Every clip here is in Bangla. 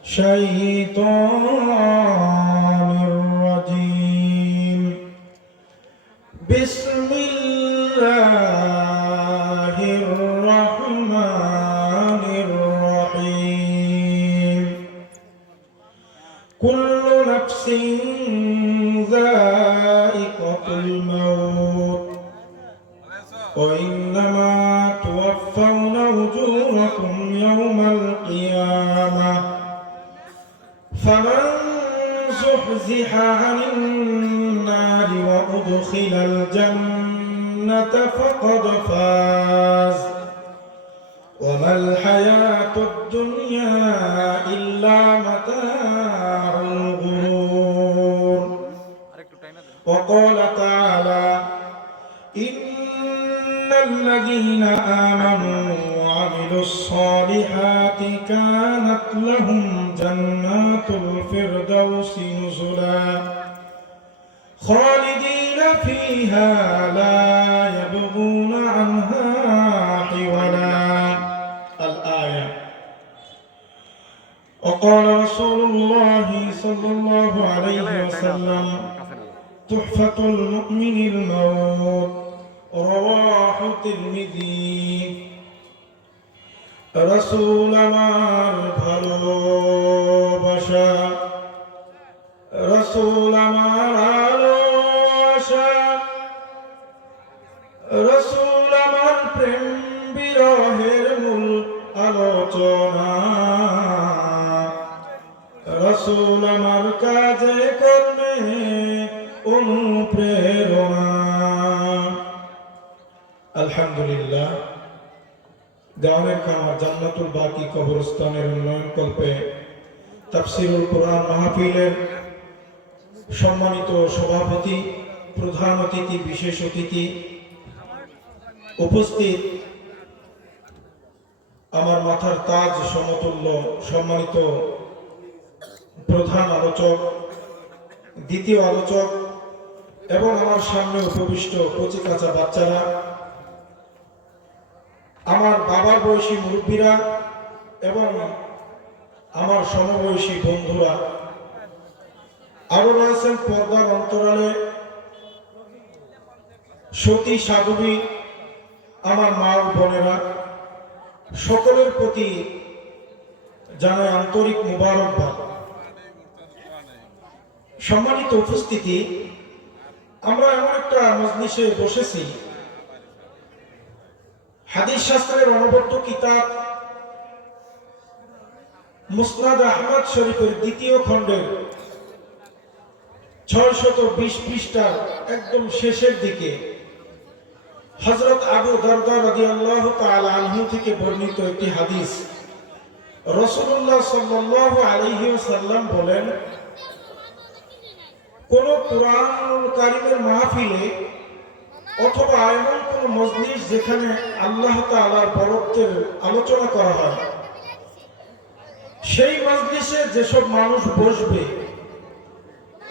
الشيطان الرجيم بسم الله الرحمن الرحيم كل نفس ذائقة الموت وإنما توفون أجوركم يوم القيامة فمن زحزح عن النار وأدخل الجنة فقد فاز وما الحياة الدنيا إلا متاع الغرور وقال تعالى إن الذين آمنوا وعملوا الصالحات كانت لهم جنات الفردوس نزلا خالدين فيها لا يبغون عنها حولا الآية. وقال رسول الله صلى الله عليه وسلم تحفة المؤمن الموت رواه الترمذي رسول আমার ভালোবাসা রসুল আমার আশা রসুল আমার প্রেম বিরহের মূল আলোচনা রসুল আমার কাজে কর্মে অনুপ্রেরণা। আলহামদুলিল্লাহ, গাঁওয়ের খামার জান্নাতুল বাকি কবরস্থানের উন্নয়ন কল্পে তাফসিরুল কোরআন মাহফিলের সম্মানিত সভাপতি, প্রধান অতিথি, বিশেষ অতিথি, উপস্থিত আমার মাথার তাজ সমতুল্য সম্মানিত প্রধান আলোচক, দ্বিতীয় আলোচক এবং আমার সামনে উপবিষ্ট কচিকাঁচা বাচ্চারা, আমার বাবার বয়সী মুরব্বীরা এবং আমার সমবয়সী বন্ধুরা, আরো রয়েছেন পর্দার অন্তরালে সতী সাধবী আমার মা ও বোনেরা, সকলের প্রতি জানাই আন্তরিক মুবারকবাদ। সম্মানিত উপস্থিতি, আমরা এমন একটা মজলিসে বসেছি, হাদিস শাস্ত্রের অনবদ্য কিতাব মুসনাদ আহমদ শরীফের দ্বিতীয় খণ্ডের 620 পৃষ্ঠার একদম শেষের দিকে হযরত আবু দারদা রাদিয়াল্লাহু তাআলা আনহু থেকে বর্ণিত একটি হাদিস। রাসূলুল্লাহ সাল্লাল্লাহু আলাইহি ওয়াসাল্লাম বলেন, কোন কুরআনুল কারীমের মাহফিলে অথবা এমন কোন মজলিস যেখানে আল্লাহ তাআলার বরকতের আলোচনা করা হয়, সেই মজলিসে যেসব মানুষ বসবে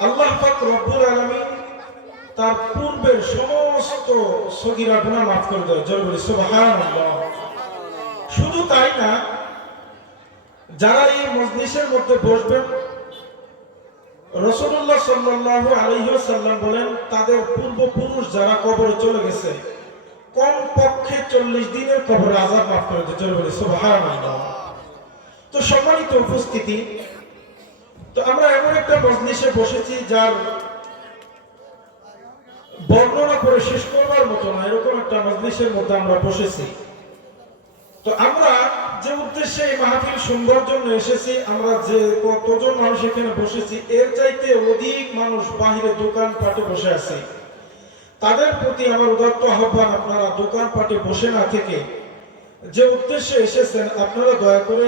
আল্লাহ পাক রব্বুল আলামিন তার পূর্বের সমস্ত সগীরা গুনাহ মাফ করে দেয়। জোরে বলি সুবহানাল্লাহ। শুধু তাই না, যারা এই মজলিসের মধ্যে বসবেন, রাসূলুল্লাহ সাল্লাল্লাহু আলাইহি ওয়াসাল্লাম বলেন, তাদের পূর্বপুরুষ যারা কবরে চলে গেছে কমপক্ষে 40 দিনের কবর আযাব মাফ করে দেয়। জোরে বলি সুবহানাল্লাহ। তো সম্মানিত উপস্থিতি, তো আমরা এমন একটা মজলিসে বসেছি যার বর্ণনা করে শেষ করবার মতো না, এরকম একটা মজলিসের মধ্যে আমরা বসেছি। তো আমরা যে উদ্দেশ্যে এই মাহফিল শুনবার জন্য এসেছি, আমরা যে কতজন মানুষ এখানে বসেছি, এর চাইতে অধিক মানুষ বাহিরে দোকানপাটে বসে আছে। তাদের প্রতি আমার উদাত্ত আহ্বান, আপনারা দোকানপাটে বসে না থেকে যে উদ্দেশ্যে এসেছেন, আপনারা দয়া করে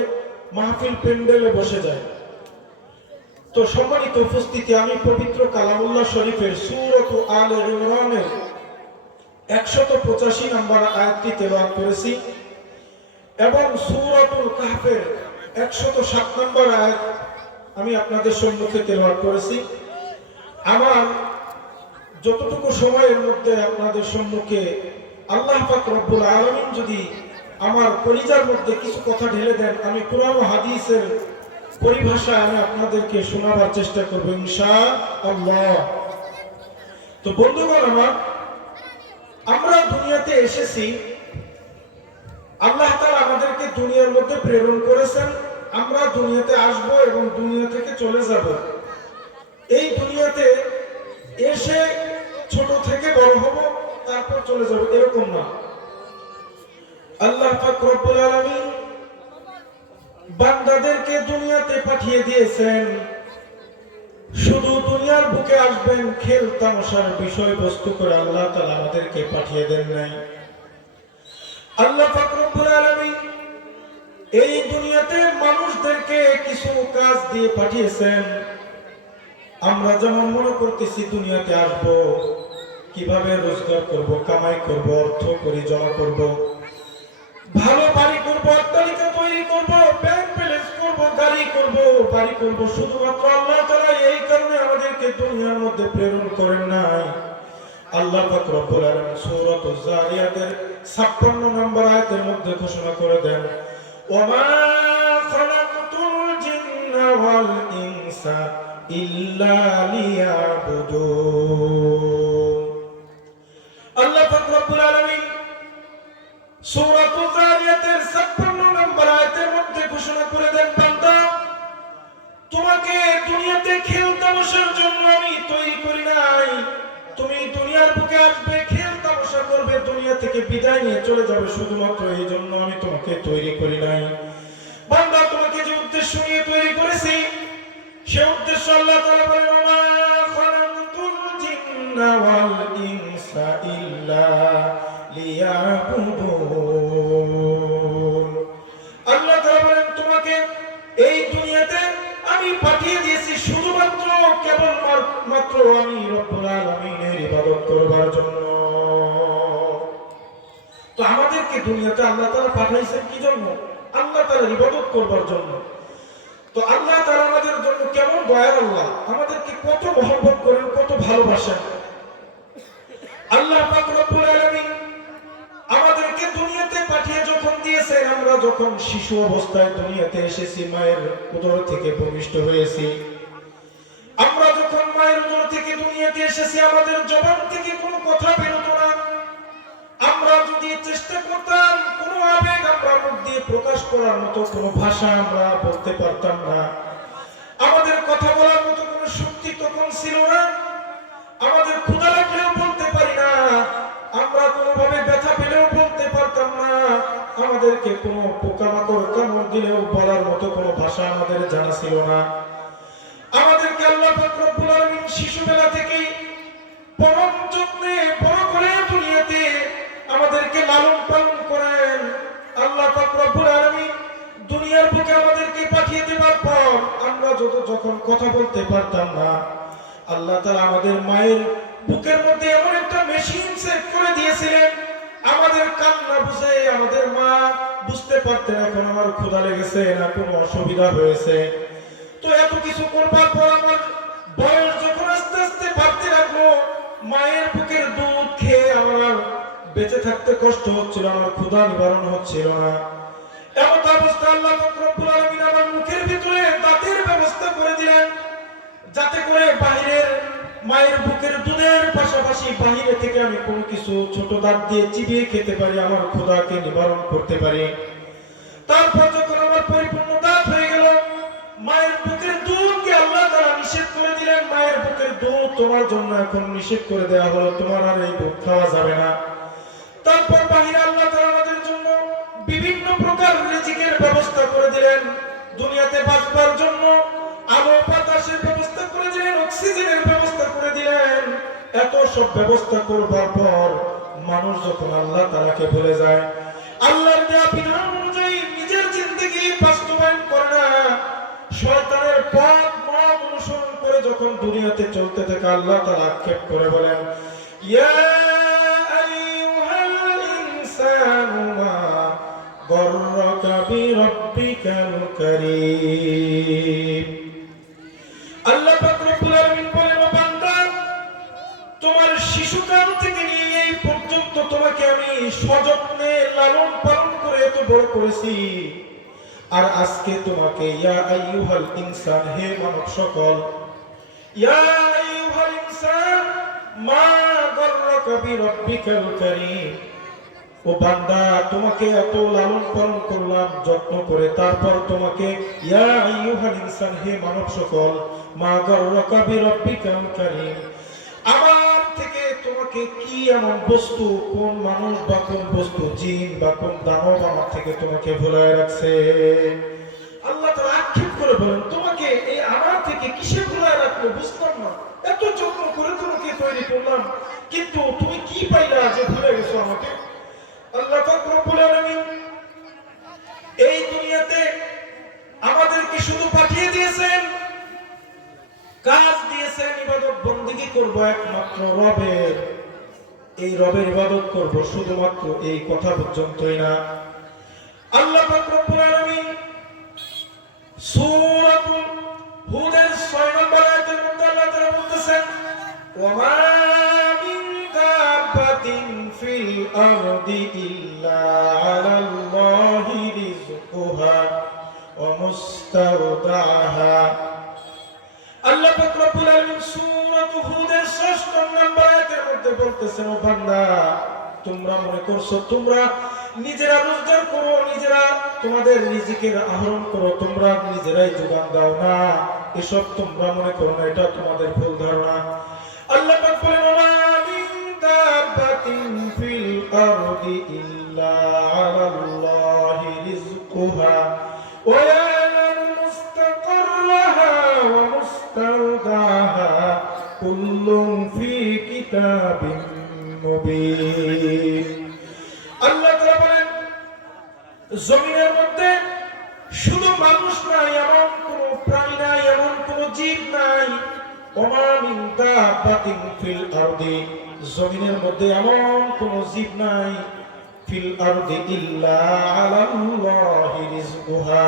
মাহফিল প্যান্ডেলে বসে যায়। তো সম্মানিত উপস্থিতি, আমি পবিত্র কালামুল্লাহ শরীফের সূরাত আলে ইমরানের 185 নম্বর আয়াতটি তেলাওয়াত করেছি এবং সূরাতুল কাহফের 107 নম্বর আয়াত আমি আপনাদের সম্মুখে তেলাওয়াত করেছি। আমার যতটুকু সময়ের মধ্যে আপনাদের সম্মুখে আল্লাহ পাক রব্বুল আলামিন যদি আমার কলিজার মধ্যে কিছু কথা ঢেলে দেন, আমি কোরআন ও হাদিসের পরিভাষা আমি আপনাদেরকে শোনাবার চেষ্টা করব ইনশাআল্লাহ। তো বন্ধুগণ আমার, আমরা দুনিয়াতে এসেছি, আল্লাহ তাআলা আমাদেরকে দুনিয়ার মধ্যে প্রেরণ করেছেন। আমরা দুনিয়াতে আসব এবং দুনিয়া থেকে চলে যাব। এই দুনিয়াতে এসে ছোট থেকে বড় হব, তারপর চলে যাব, এরকম না। আল্লাহ পাক রব্বুল আলামিন বান্দাদেরকে দুনিয়াতে পাঠিয়ে দিয়েছেন, শুধু দুনিয়ার বুকে আসবেন খেল তামাশার বিষয়বস্তু করে আল্লাহ তাআলা আমাদেরকে পাঠিয়ে দেন নাই। আল্লাহ পাক রব্বুল আলামিন এই দুনিয়াতে মানুষদেরকে কিছু কাজ দিয়ে পাঠিয়েছেন। আমরা যেমন মনে করতেছি দুনিয়াতে আসব, কিভাবে রোজগার করব, কামাই করব, অর্থ করি জমা করব, ভালো বাড়ি করব, অট্টালিকা তৈরি করব, ব্যাংক ব্যালেন্স করব, গাড়ি করব, বাড়ি করব, শুধুমাত্র আল্লাহ তাআলা এই কারণে আমাদেরকে দুনিয়ার মধ্যে প্রেরণ করেন নাই। আল্লাহ পাক রব্বুল আলামিন সূরা আয-যারিয়াতের 56 নম্বর আয়াতের মধ্যে ঘোষণা করে দেন, ওয়া খালাকতুল জিন্না ওয়াল ইনসা ইল্লা লিয়াবুদুন। আল্লাহ পাক রব্বুল আলামিন সূরা আয-যারিয়াতের 56 নম্বর আয়াতের মধ্যে ঘোষণা করে দেন, বান্দা তোমাকে দুনিয়াতে খেল তামাশার জন্য আমি তৈরি করি নাই। তুমি দুনিয়ার বুকে আসবে, খেল তামাশা করবে, দুনিয়া থেকে বিদায় নিয়ে চলে যাবে, শুধুমাত্র এই জন্য আমি তোমাকে তৈরি করি নাই। বান্দা তোমাকে যে উদ্দেশ্য নিয়ে তৈরি করেছি, সে উদ্দেশ্য আল্লাহ তাআলা বলেন, ওয়া খালাকতুল জিন্না ওয়াল ইনসা ইল্লা লিয়াবুদুন। আল্লাহ তাআলা বলেন, তোমাকে এই দুনিয়াতে আমি পাঠিয়ে দিয়েছি শুধুমাত্র কেবলমাত্র আমি রব্বুল আলামিনের ইবাদত করবার জন্য। তো আমাদেরকে দুনিয়াতে আল্লাহ তাআলা পাঠাইছেন কি জন্য? আল্লাহ তাআলার ইবাদত করবার জন্য। তো আল্লাহ তাআলা আমাদের জন্য কেমন দয়ার আল্লাহ, আমাদেরকে কত মহব্বত করেন, কত ভালোবাসেন। আল্লাহ পাক রব্বুল আলামিন আমাদেরকে দুনিয়াতে পাঠিয়ে যখন দিয়েছেন, আমরা যখন শিশু অবস্থায় দুনিয়াতে এসেছি, মায়ের উদর থেকে ভূমিষ্ঠ হয়েছি, আমরা যখন মায়ের উদর থেকে দুনিয়াতে এসেছি, আমাদের জবান থেকে কোনো কথা বের হতো না। আমরা যদি চেষ্টা করতাম, কোনো আবেগ আমরা মুখ দিয়ে প্রকাশ করার মতো কোনো ভাষা আমরা বলতে পারতাম না। আমাদের কথা বলার মতো কোনো শক্তি তখন ছিল না। আমাদের ক্ষুধা লাগলেও বলতে পারি না, আমরা কোনোভাবে ব্যথা পেলেও বলতে পারতাম না, আমাদেরকে কোনো পোকামাকড় কামড় দিলেও বলার মতো কোনো ভাষা আমাদের জানা ছিল না। আমাদেরকে আল্লাহ পাক রব্বুল আলামিন শিশুবেলা থেকেই পরম যত্নে বড় করে দুনিয়াতে আমাদেরকে লালন পালন করেন। আল্লাহ পাক রব্বুল আলামিন দুনিয়ার বুকে আমাদেরকে পাঠিয়ে দেবার পর আমরা যখন কথা বলতে পারতাম না, আল্লাহ তাআলা আমাদের মায়ের বুকের মধ্যে এমন একটা মেশিন সেট করে দিয়েছিলেন, আমাদের কান্না বুঝে আমাদের মা বুঝতে পারতেন এখন আমার ক্ষুধা লেগেছে না কোনো অসুবিধা হয়েছে। তো এত কিছু করবার পর আমার বয়স যখন আস্তে আস্তে বাড়তে লাগলো, মায়ের বুকের দুধ খেয়ে আমার বেঁচে থাকতে কষ্ট হচ্ছিল, আমার ক্ষুধা নিবারণ হচ্ছিল না। এমন অবস্থা আল্লাহ পাক রব্বুল আলামিন আমার মুখের ভিতরে দাঁতের ব্যবস্থা করে দিলেন, যাতে করে বাহিরের মায়ের বুকের দুধের পাশাপাশি বাহিরে থেকে আমি কোনো কিছু ছোট দাঁত দিয়ে চিবিয়ে খেতে পারি, আমার ক্ষুধাকে নিবারণ করতে পারি। তারপর যখন আমার পরিপূর্ণ দাঁত হয়ে গেল, মায়ের বুকের দুধকে আল্লাহ তাআলা নিষেধ করে দিলেন, মায়ের বুকের দুধ তোমার জন্য এখন নিষেধ করে দেওয়া হলো, তোমার আর এই দুধ খাওয়া যাবে না। তারপর বাহিরে আল্লাহ তাআলা আমাদের জন্য বিভিন্ন প্রকার রিজিকের ব্যবস্থা করে দিলেন, দুনিয়াতে বাঁচবার জন্য আলো বাতাসের ব্যবস্থা করে দিলেন, অক্সিজেনের ব্যবস্থা করে দিলেন। এত সব ব্যবস্থা করবার পর মানুষ যখন আল্লাহ তাআলাকে ভুলে যায়, আল্লাহর দেয়া বিধান অনুযায়ী নিজের জিন্দেগি বাস্তবায়ন করে না, শয়তানের পথ মত অনুসরণ করে যখন দুনিয়াতে চলতে থাকে, আল্লাহ তাআলা আক্ষেপ করে বলেন, ইয়া আইয়ুহাল ইনসানু মা গররাকা বিরাব্বিকাল কারীম। আল্লাহ পাক রব্বুল আলামিন বলেন, ও বান্দা, তোমার শিশুকাল থেকে নিয়ে এই পর্যন্ত তোমাকে আমি সযত্নে লালন পালন করে এত বড় করেছি, আর আজকে তোমাকে ইয়া আইয়ুহাল ইনসান, হে মানব সকল, ইয়া আইয়ুহাল ইনসান মা গাররাকা বিরাব্বিকাল কারীম, ও বান্দা তোমাকে এত লালন পালন করলাম যত্ন করে, তারপর তোমাকে ইয়া আইয়ুহাল ইনসান, হে মানব সকল, মা গাররাকা বিরাব্বিকাল কারীম, আমার থেকে তোমাকে কি এমন বস্তু, কোন মানুষ বা কোন বস্তু, জিন বা কোন দানব আমার থেকে তোমাকে ভুলায় রাখছে। আল্লাহ তাআলা আক্ষেপ করে বলেন, তোমাকে এই আমার থেকে কিসে ভুলায় রাখলো বুঝলাম না, এত যত্ন করে তোমাকে তৈরি করলাম, কিন্তু তুমি কি পাইলা যে ভুলে গেছো আমাকে। আল্লাহ পাক রব্বুল আলামিন এই দুনিয়াতে আমাদেরকে শুধু পাঠিয়ে দিয়েছেন, কাজ দিয়েছেন ইবাদত বন্দেগী করব একমাত্র রবের, এই রবের ইবাদত করব শুধুমাত্র, এই কথা পর্যন্তই না। আল্লাহ পাক রব্বুল আলামিন সূরাতুল হুদের 6 নম্বর আয়াতের মধ্যে আল্লাহ তাআলা বলতেছেন, ওয়া মা মিন দাব্বাতিন ফিল আরদি ইল্লা আলাল্লাহি রিজকুহা ওয়া মুস্তাওদাহা। আল্লাহ পাক রব্বুল আলামিন সূরাতুল হুদের 6 নম্বর আয়াতের মধ্যে বলতেছেন, ও বান্দা তোমরা মনে করছো তোমরা নিজেরা রোজগার করো, নিজেরা তোমাদের রিজিকের আহরণ করো, তোমরা নিজেরাই যোগান দাও না, এসব তোমরা মনে করো না, এটা তোমাদের ভুল ধারণা। আল্লাহ পাক বলেন, ওয়া মিন দাব্বাতিন ফিল আরদি ইল্লা আলাল্লাহি রিজকুহা ওয়া ইয়ালামু মুস্তাকাররাহা ওয়া মুস্তাওদাহা কুল্লুন ফি কিতাবিন মুবিন। আল্লাহ তাআলা বলেন, জমিনের মধ্যে শুধু মানুষ নাই, এমন কোন প্রাণী নাই, এমন কোন জীব নাই, ওমা মিন দাব্বাতিন ফিল আরদি, জমিনের মধ্যে এমন কোন জীব নাই, ফিল আরদি ইল্লা আলাল্লাহি রিজকুহা,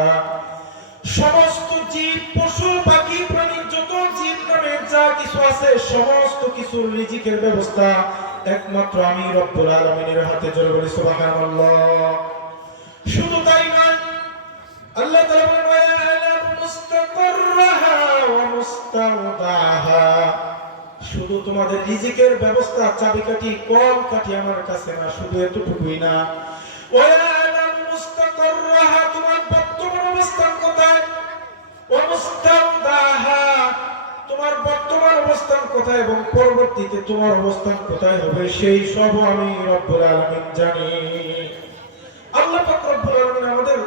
সমস্ত জীব পশু পাখি প্রাণী যত জীব নামে যা কিছু আছে সমস্ত কিছুর রিজিকের ব্যবস্থা একমাত্র আমি রব্বুল আলামিনের হাতে। জোরে বলি সুবহানাল্লাহ। শুধু তাই নয়, আল্লাহ তাআলা বলেন, ওয়া ইয়ালামু মুস্তাকাররাহা ওয়া মুস্তাওদাহা, শুধু তোমাদের রিজিকের ব্যবস্থা চাবিকাঠি কল কাঠি আমার কাছে না, শুধু এতটুকুই না, ওয়া ইয়ালামু মুস্তাকাররাহা, তোমার বর্তমান অবস্থান কোথায়, ওয়া মুস্তাওদাহা, তোমার বর্তমান অবস্থান কোথায় এবং পরবর্তীতে তোমার অবস্থান কোথায় হবে সেই সব আমি রব্বুল আলামিন জানি। আল্লাহ পাক রব্বুল আলামিন আমাদের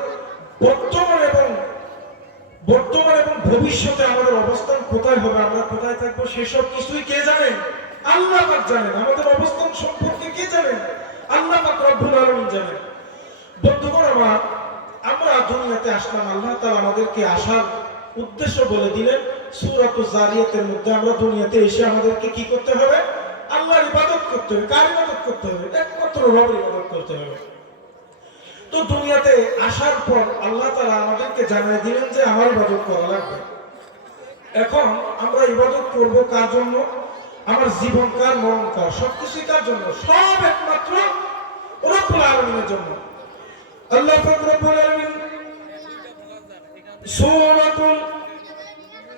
বর্তমান এবং ভবিষ্যতে আমাদের অবস্থান কোথায় হবে, আমরা কোথায় থাকবো সেসব কিছুই কে জানেন? আল্লাহ পাক জানেন। আমাদের অবস্থান সম্পর্কে কে জানেন? আল্লাহ পাক রব্বুল আলামিন জানেন। বন্ধুগণ আমার, আমরা দুনিয়াতে আসলাম, আল্লাহ তাআলা আমাদেরকে আসার উদ্দেশ্য বলে দিলেন সূরাতুজ জারিয়াতের মধ্যে। আমরা দুনিয়াতে এসে আমাদেরকে কি করতে হবে? আল্লাহর ইবাদত করতে হবে। কার ইবাদত করতে হবে? একমাত্র রবের ইবাদত করতে হবে। তো দুনিয়াতে আসার পর আল্লাহ তাআলা আমাদেরকে জানিয়ে দিলেন যে আমার ইবাদত করা লাগবে। এখন আমরা ইবাদত করব কার জন্য? আমার জীবন কার, মরণ কার, সবকিছু কার জন্য? সব একমাত্র রব্বুল আলামিনের জন্য। আল্লাহ পাক রব্বুল আলামিন সূরাতুল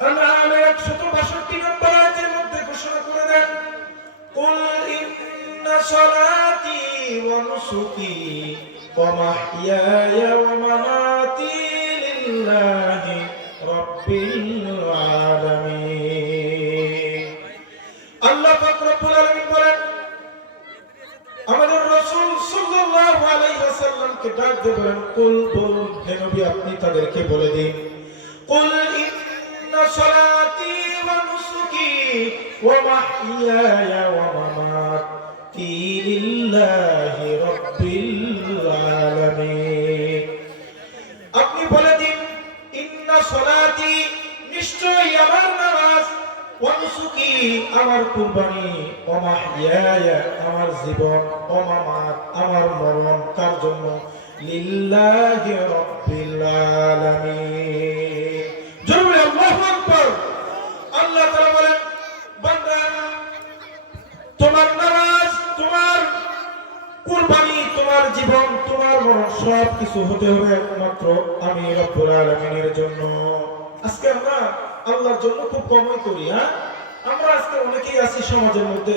আনআমের 162 নম্বর আয়াতের মধ্যে ঘোষণা করে দেন, কুল ইন্না সালাতি ওয়া নুসুকি ওয়া মাহইয়ায়া ওয়া মামাতি লিল্লাহি রাব্বিল আলামিন। আল্লাহ পাক রব্বুল আলামিন বলেন, আমাদের রাসূল সাল্লাল্লাহু আলাইহি ওয়াসাল্লামকে ডাক দিয়ে বলেন, কুল, বলুন হে নবী আপনি তাদেরকে বলে দিন, কুল ইন্না সালাতি ওয়া নুসুকি ওয়া মাহইয়ায়া ওয়া মামাতি লিল্লাহি রাব্বিল আলামিন। আপনি বলে দিন, ইন্না সালাতি, নিশ্চয়ই আমার নামাজ, ওয়া নুসুকি, আমার কুরবানি, ওয়া মাহইয়ায়া, আমার জীবন, ওয়া মামাত, আমার মরণ, কার জন্য? লিল্লাহি রাব্বিল আলামিন। জোরে আল্লাহু আকবার। আল্লাহ তাআলা বলেন, বান্দা তোমার নামাজ, তোমার কুরবানি, তোমার জীবন, তোমার মরণ সব কিছু হতে হবে একমাত্র আমি রব্বুল আলামিনের জন্য। আজকে আমরা আল্লাহর জন্য খুব কমই করি। হ্যাঁ, আমরা আজকে অনেকেই আছি সমাজের মধ্যে,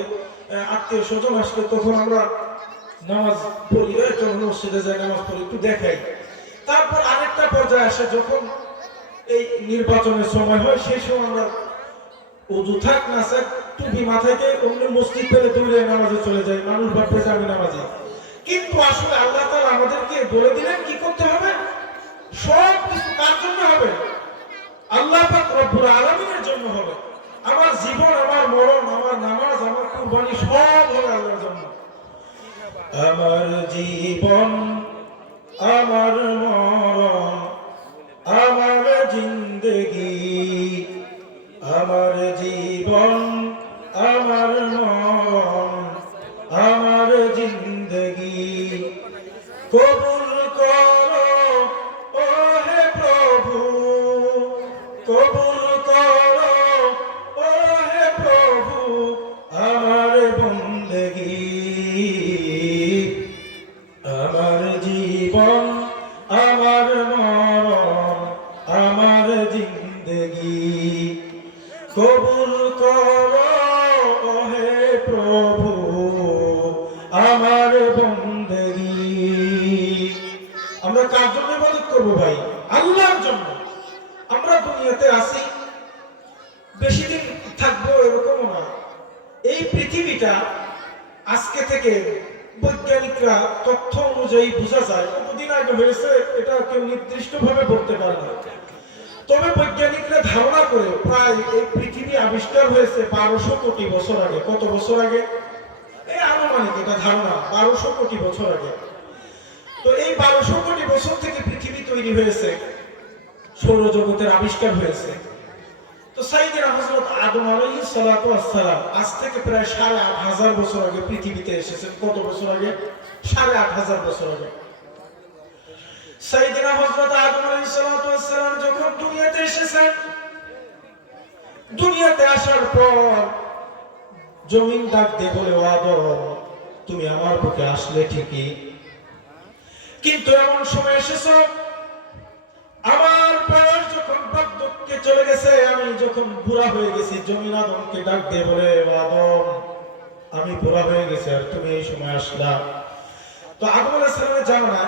আত্মীয় স্বজন আসলে তখন আমরা নামাজ পড়ি, চলো মসজিদে যাই নামাজ পড়ি, একটু দেখাই। তারপর আরেকটা পর্যায়ে আসে যখন এই নির্বাচনের সময় হয়, সেই সময় আমরা ওযু থাক না থাক টুপি মাথায় দিয়ে অন্য মসজিদ পেলে দৌড়ে নামাজে চলে যায়, মানুষ ভাববে যে আমি নামাজি। কিন্তু আসলে আল্লাহ তাআলা আমাদেরকে বলে দিলেন কি করতে হবে, সব কিছু কার জন্য হবে, আল্লাহ পাক রব্বুল আলামিনের জন্য হবে। আমার জীবন, আমার মরণ, আমার নামাজ, আমার কুরবানি সব হবে আল্লাহর জন্য। আমার জীবন, আমার মরণ, আমার জিন্দেগি, আমার জীবন, আমার মরণ, আমার জিন্দেগি কবুল করো ও হে প্রভু, কবুল করো ও হে প্রভু আমার বন্দেগি, আমার জীবন, আমার মরণ, আমার জিন্দেগি কবুল করো ও হে প্রভু আমার বন্দেগি। আমরা কার জন্য ইবাদত করব ভাই? আল্লাহর জন্য। আমরা দুনিয়াতে আসি, বেশি দিন থাকবো এরকমও না। এই পৃথিবীটা আজকে থেকে বৈজ্ঞানিকরা তথ্য অনুযায়ী বোঝা যায় কতদিন আগে হয়েছে এটা কেউ নির্দিষ্ট ভাবে বলতে পারে না। তবে বৈজ্ঞানিকরা ধারণা করে প্রায় এই পৃথিবী আবিষ্কার হয়েছে 1200 কোটি বছর আগে। কত বছর আগে? এই আনুমানিক এটা ধারণা 1200 কোটি বছর আগে। তো এই 1200 কোটি বছর থেকে পৃথিবী তৈরি হয়েছে, সৌরজগতের আবিষ্কার হয়েছে। তো সাইয়েদনা হযরত আদম আলাইহিস সালাতু ওয়াস সালাম আজ থেকে প্রায় 8500 বছর আগে পৃথিবীতে এসেছেন। কত বছর আগে? 8500 বছর আগে। সাইয়েদনা হযরত আদম আলাইহিস সালাতু ওয়াস সালাম যখন দুনিয়াতে এসেছেন, দুনিয়াতে আসার পর জমিন ডাক দিয়ে বলে, ও আদম তুমি আমার বুকে আসলে ঠিকই, কিন্তু এমন সময় এসেছো আমার বয়স যখন বার্ধক্যে চলে গেছে, আমি যখন বুড়া হয়ে গেছি। জমিন আদমকে ডাক দিয়ে বলে, আদম আমি বুড়া হয়ে গেছি আর তুমি এই সময় আসলা। তো আদম আলাইহিস সালামের জানা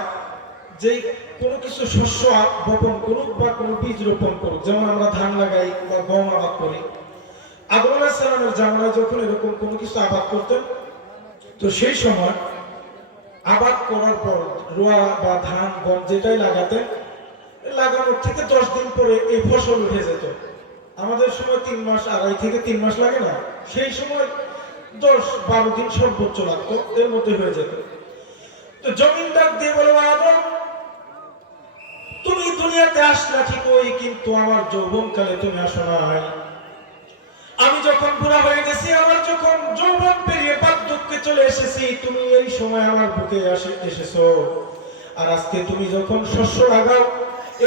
যে কোনো কিছু শস্য বপন করুক বা কোনো বীজ রোপণ করুক, যেমন আমরা ধান লাগাই বা গম আবাদ করি, আদম আলাইহিস সালামের জামানায় যখন এরকম কোনো কিছু আবাদ করতেন, তো সেই সময় আবাদ করার পর রোয়া বা ধান গম যেটাই লাগাতেন, লাগানোর থেকে 10 দিন পরে এই ফসল উঠে যেত। আমাদের সময় 3 মাস, 2.5 থেকে 3 মাস লাগে না, সেই সময় 10-12 দিন সর্বোচ্চ লাগতো, এর মধ্যে হয়ে যেত। তো জমিন ডাক দিয়ে বলে, আদম তুমি দুনিয়াতে আসলা ঠিকই, কিন্তু আমার যৌবনকালে তুমি আসো নাই। আমি যখন বুড়া হয়ে গেছি, আমার যখন যৌবন পেরিয়ে বার্ধক্যে চলে এসেছি, তুমি এই সময় আমার বুকে এসেছো। আর আজকে তুমি যখন শস্য লাগাও,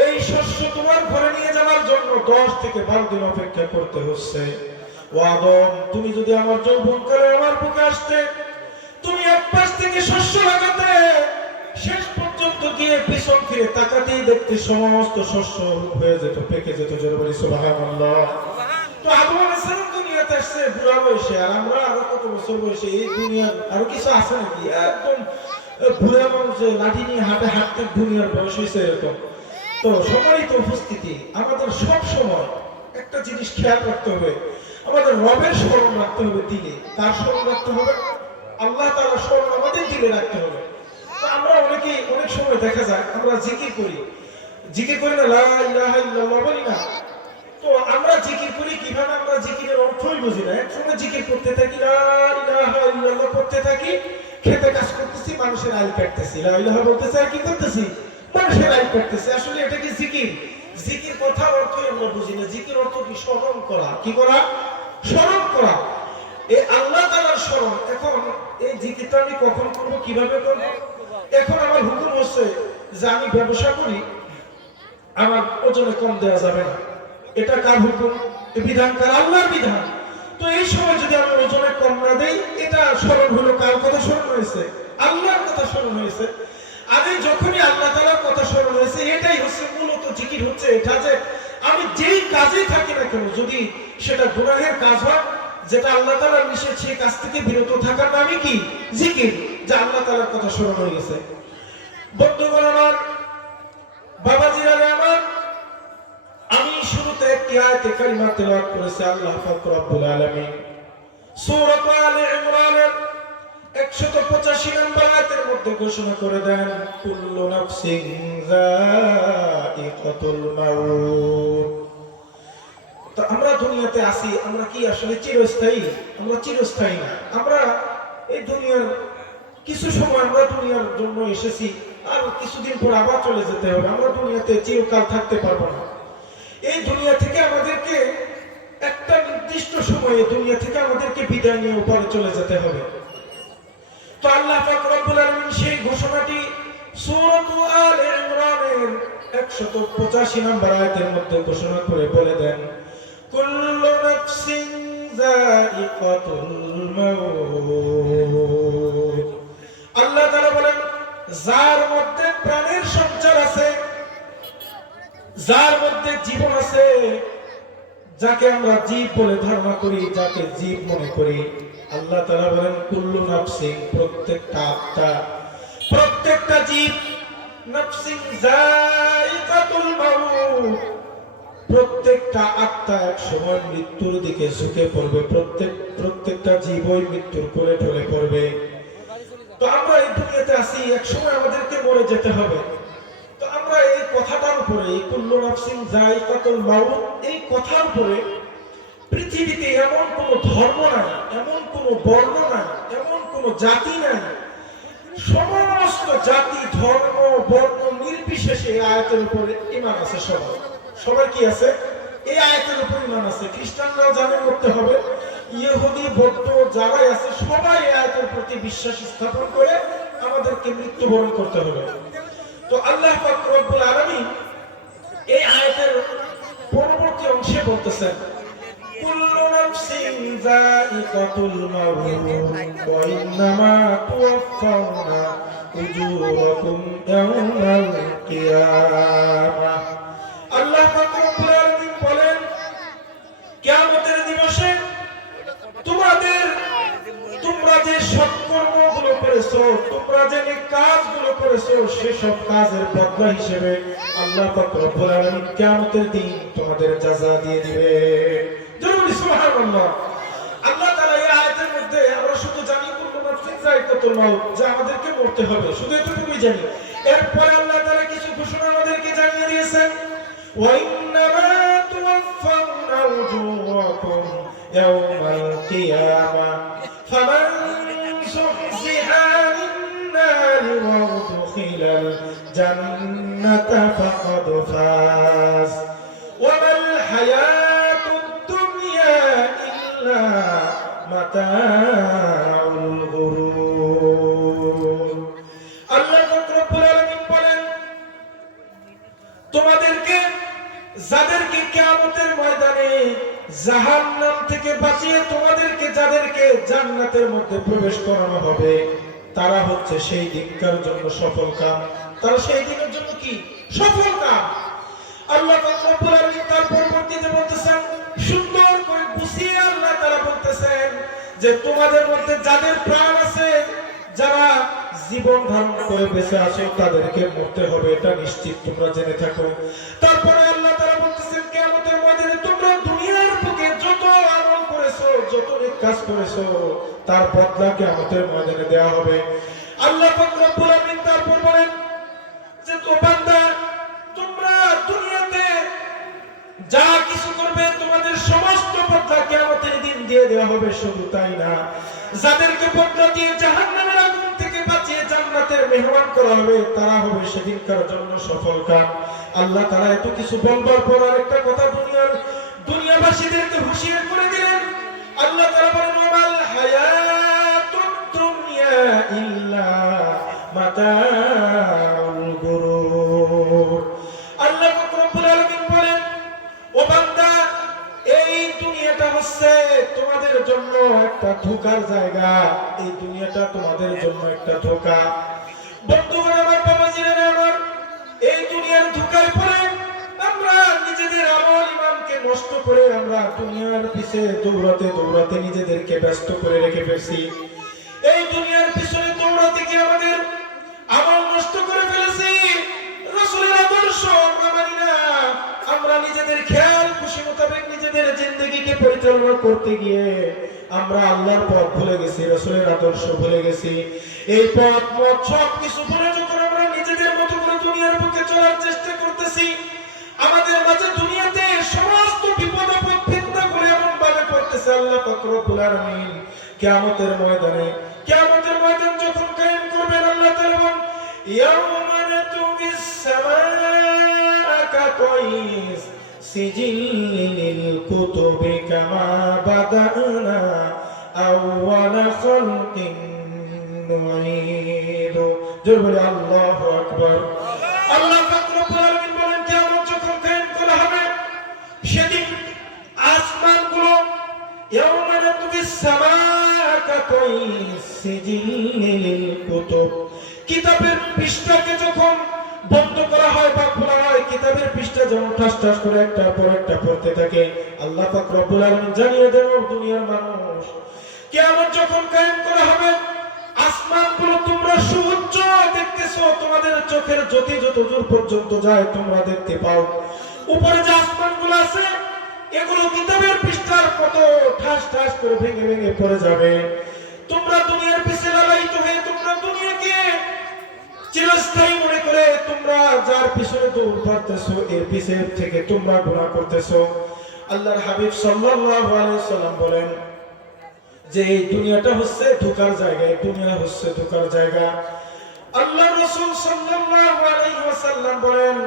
এই শস্য তোমার ঘরে নিয়ে যাওয়ার জন্য 10 থেকে 12 দিন অপেক্ষা করতে হচ্ছে। ও আদম তুমি যদি আমার যৌবনকালে আমার বুকে আসতে, তুমি এক পাশ থেকে শস্য লাগাতে, শেষ পর্যন্ত গিয়ে পিছন ফিরে তাকাতেই দেখতে সমস্ত শস্য হয়ে যেত, পেকে যেত। জোরে বলি সুবহানাল্লাহ। তো আদম আলাইহিস সালাম দুনিয়াতে আসছে বুড়া বয়সে, আর আমরা আরো কত বছর বয়সে। এই দুনিয়ার আরো কিছু আছে নাকি? একদম বুড়া মানুষ লাঠি নিয়ে হাঁটতে দুনিয়ার বয়স হয়েছে এরকম। তো সম্মানিত উপস্থিতি, আমাদের সব সময় একটা জিনিস খেয়াল রাখতে হবে, আমাদের রবের স্মরণ রাখতে হবে দিলে। তার স্মরণ রাখতে হবে, আল্লাহ তাআলার স্মরণ আমাদের দিলে রাখতে হবে। তো আমরা অনেকেই অনেক সময় দেখা যায় আমরা জিকির করি না, লা ইলাহা ইল্লাল্লাহ বলি না। তো আমরা জিকির করি কিভাবে? আমরা জিকিরের অর্থই বুঝি না। একসময় জিকির করতে থাকি, লা ইলাহা ইল্লাল্লাহ করতে থাকি, খেতে কাজ করতেছি, মানুষের আইল কাটতেছি, লা ইলাহা বলতেছি আর কি করতেছি, মানুষের আইল কাটতেছি। আসলে এটা কি জিকির? জিকির কথার অর্থই আমরা বুঝি না। জিকির অর্থ কি? স্মরণ করা। কি করা? স্মরণ করা। এই আল্লাহ তাআলার স্মরণ। এখন এই জিকিরটা আমি কখন করব, কিভাবে করব? এখন আমার হুকুম হচ্ছে যে আমি ব্যবসা করি, আমার ওজনে কম দেওয়া যাবে না। এটা কার হুকুম? বিধান কার? আল্লাহর বিধান। তো এই সময় যদি আমি ওজনে কম না দেই, এটা স্মরণ হলো কার কথা স্মরণ হয়েছে? আল্লাহর কথা স্মরণ হয়েছে। আমি যখনই আল্লাহ তাআলার কথা স্মরণ হয়েছে, এটাই হচ্ছে মূলত জিকির, হচ্ছে এটা যে আমি যেই কাজে থাকি না কেন, যদি সেটা গুনাহের কাজ হয়, যেটা আল্লাহ তাআলা নিষেধ, সেই কাজ থেকে বিরত থাকার নামই কি? জিকির, যে আল্লাহ তাআলার কথা স্মরণ হয়ে গেছে। বন্ধুগণ আমার, বাবাজিরা আমার, আমি শুরুতে একটি আয়াতে কারিমা তেলাওয়াত করেছি। আল্লাহ পাক রব্বুল আলামিন সূরা আলে ইমরানের 185 নম্বর আয়াতের মধ্যে ঘোষণা করে দেন, কুল্লু নাফসিন যায়িকাতুল মাউত। তো আমরা দুনিয়াতে আসি, আমরা কি আসলে চিরস্থায়ী? আমরা চিরস্থায়ী না। আমরা এই দুনিয়ার কিছু সময় আমরা দুনিয়ার জন্য এসেছি, আর কিছুদিন পর আবার চলে যেতে হবে। আমরা দুনিয়াতে চিরকাল থাকতে পারবো না। এই দুনিয়া থেকে আমাদেরকে একটা নির্দিষ্ট সময়ে দুনিয়া থেকে আমাদেরকে বিদায় নিয়ে উপরে চলে যেতে হবে। তো আল্লাহ পাক রব্বুল আলামিন সেই ঘোষণাটি সূরা আলে ইমরানের 185 নম্বর আয়াতের মধ্যে ঘোষণা করে বলে দেন, কুল্লু নাফসিন যায়িকাতুল মাউত। আল্লাহ তাআলা বলেন, যার মধ্যে প্রাণের সঞ্চার আছে, যার মধ্যে জীবন আছে, যাকে আমরা জীব বলে ধারণা করি, যাকে জীব মনে করি, আল্লাহ তাআলা বলেন কুল্লু নাফসিন, প্রত্যেকটা আত্মা, প্রত্যেকটা জীব, নাফসিন যায়িকাতুল মাউত, প্রত্যেকটা আত্মা এক সময় মৃত্যুর দিকে ঝুঁকে পড়বে। প্রত্যেকটা জীবই মৃত্যুর কোলে ঢলে পড়বে। তো আমরা এই দুনিয়াতে আসি, এক সময় আমাদেরকে মরে যেতে হবে। তো আমরা এই কথাটার উপরে, এই কুল্লু নাফসিন যায়িকাতুল মাউত, এই কথার উপরে পৃথিবীতে এমন কোন ধর্ম নাই, এমন কোন বর্ণ নাই, এমন কোন জাতি নাই, সমস্ত জাতি ধর্ম বর্ণ নির্বিশেষে এই আয়াতের উপরে ঈমান আছে। সবার কি আছে? এই আয়াতের উপর ঈমান আছে। খ্রিস্টানরাও জানে করতে হবে, ইহুদি বৌদ্ধ যারাই আছে সবাই এই আয়াতের প্রতি বিশ্বাস স্থাপন করে আমাদেরকে মৃত্যুবরণ করতে হবে। তো আল্লাহ পাক রব্বুল আলামিন এই আয়াতের পরবর্তী অংশে বলতেছেন, কুল্লু নাফসিন যায়িকাতুল মাউত ওয়া ইন্নামা তুওয়াফাউনা উজুরাকুম ইয়াওমাল কিয়ামাহ। আল্লাহ পাক রব্বুল আলামিন বলেন, কিয়ামতের দিবসে তোমরা যে সৎকর্মগুলো করেছো, তোমরা যে নেক কাজগুলো করেছো, সেসব কাজের বদলা হিসেবে আল্লাহ পাক রব্বুল আলামিন কিয়ামতের দিন তোমাদের জাযা দিয়ে দিবে। জরুরি সুবহানাল্লাহ। আল্লাহ তাআলা এই আয়াতের মধ্যে আমরা শুধু জানি কুল্লু নাফসিন যায়িকাতুল মাউত, যে আমাদেরকে মরতে হবে, শুধু এতটুকুই জানি। এরপরে আল্লাহ তাআলা কিছু ঘোষণা আমাদেরকে জানিয়ে দিয়েছেন, ওয়া ইন্নামা তুওয়াফাউনা উজুরাকুম ইয়াওমাল কিয়ামাহ ফামান যুহজিহা আনিন-নারি ওয়া উদখিলাল জান্নাতা ফাকাদ ফাজ ওয়া মাল হায়াতুদ দুনিয়া ইল্লা মাতাউল গুরুর। আল্লাহ রব্বুল আলামিন বলেন, তোমাদেরকে যাদেরকে কিয়ামতের ময়দানে জাহান্নাম থেকে বাঁচিয়ে তোমাদেরকে যাদেরকে জান্নাতের মধ্যে প্রবেশ করানো হবে, তারা হচ্ছে সেই দিনকার জন্য সফল কাম। তারা সেই দিনের জন্য কি সফল কাম। আল্লাহ রব্বুল আলামিন তার পরবর্তীতে বলতেছেন, সুন্দর করে বুঝিয়ে আল্লাহ তাআলা বলতেছেন যে তোমাদের মধ্যে যাদের প্রাণ আছে, যারা জীবন ধারণ করে বেঁচে আছে, তাদেরকে মরতে হবে, এটা নিশ্চিত তোমরা জেনে থাকো। তারপরে আল্লাহ তাআলা বলতেছেন, কিয়ামতের ময়দানে তোমরা দুনিয়ার বুকে যত আমল করেছো, যত নেক কাজ করেছো, তার বদলা কিয়ামতের ময়দানে দেওয়া হবে। আল্লাহ পাক রব্বুল আলামিন তারপর বলেন যে, তো বান্দা, তোমরা দুনিয়াতে যা কিছু করবে তোমাদের সমস্ত বদলা কিয়ামতের দিন দিয়ে দেওয়া হবে। শুধু তাই না, যাদেরকে বদলা দিয়ে জাহান্নামের আগুন থেকে বাঁচিয়ে জান্নাতের মেহমান করা হবে, তারা হবে সেদিনকার জন্য সফল কাম। আল্লাহ তাআলা এত কিছু বলবার পর আরেকটা কথা দুনিয়াবাসীদেরকে হুঁশিয়ার করে দিলেন। আল্লাহ তাআলা বলেন, ওয়ামাল হায়াতুদ দুনিয়া ইল্লা মাতাউল গুরুর। আল্লাহ রব্বুল আলামিন বলেন, ও বান্দা, এই দুনিয়াটা হচ্ছে তোমাদের জন্য একটা ধোঁকার জায়গা। এই দুনিয়াটা তোমাদের জন্য একটা ধোঁকা। বন্ধুগণ আমার, এই দুনিয়ার ধোঁকায় পড়ে আমরা নিজেদের আমল ইমানকে নষ্ট করে আমরা দুনিয়ার পিছে দৌড়াতে দৌড়াতে নিজেদেরকে ব্যস্ত করে রেখে ফেলছি। এই দুনিয়ার পিছনে দৌড়াতে গিয়ে আমাদের আমল নষ্ট করে ফেলেছি। রাসূলের আদর্শ আমরা মানি না। আমরা নিজেদের খেয়াল খুশি মোতাবেক নিজেদের জিন্দেগিকে পরিচালনা করতে গিয়ে আমরা আল্লাহর পথ ভুলে গেছি, রাসূলের আদর্শ ভুলে গেছি। এই পথ মত সবকিছু ভুলে যখন আমরা নিজেদের মতো করে দুনিয়ার বুকে চলার চেষ্টা করতেছি, আমাদের মাঝে দুনিয়াতে সমস্ত বিপদ আপদ ফিতনাগুলো এমন ভাবে পড়তেছে। আল্লাহ পাক রব্বুল আলামিন কিয়ামতের ময়দান যখন কায়েম করবেন, আল্লাহ তাআলা বলেন ইয়াউমা নাতুমিস সামাআ কাতাইস সিজিল্লিল কুতুবি কামা বাদানা আউওয়ালা খালকিন নুঈদু। জোরে বলে আল্লাহু আকবার। আল্লাহ পাক রব্বুল আলামিন বলেন কিয়ামত যখন কায়েম করা হবে, সেদিন আসমানগুলো ইয়াউমা নাতুমিস সামাআ কাতাইস সিজিল্লিল কুতুব, কিতাবের পৃষ্ঠাকে যখন বন্ধ করা হয় বা খোলা হয়, কিতাবের পৃষ্ঠা যেমন ঠাস ঠাস করে একটা পর একটা পড়তে থাকে। আল্লাহ পাক রব্বুল আলামিন জানিয়ে দেন দুনিয়ার মানুষ, কিয়ামত যখন কায়েম করা হবে, আসমানগুলো তোমরা সুউচ্চ দেখতেছো, তোমাদের চোখের জ্যোতি যত দূর পর্যন্ত যায় তোমরা দেখতে পাও। উপরে যে আসমানগুলো আছে এগুলো কিতাবের পৃষ্ঠার কত ঠাস ঠাস করে ভেঙে ভেঙে পড়ে যাবে। তোমরা দুনিয়ার পিছে লালায়িত হয়ে তোমরা দুনিয়াকে চিরস্থায়ী মনে করে তোমরা যার পিছনে দৌড় করতেছো, এর পিছের থেকে তোমরা গুনাহ করতেছো। আল্লাহর হাবিব সাল্লাল্লাহু আলাইহি সাল্লাম বলেন যে এই দুনিয়াটা হচ্ছে ধোঁকার জায়গা, এই দুনিয়া হচ্ছে ধোঁকার জায়গা। আল্লাহর রাসূল সাল্লাল্লাহু আলাইহি ওয়াসাল্লাম বলেন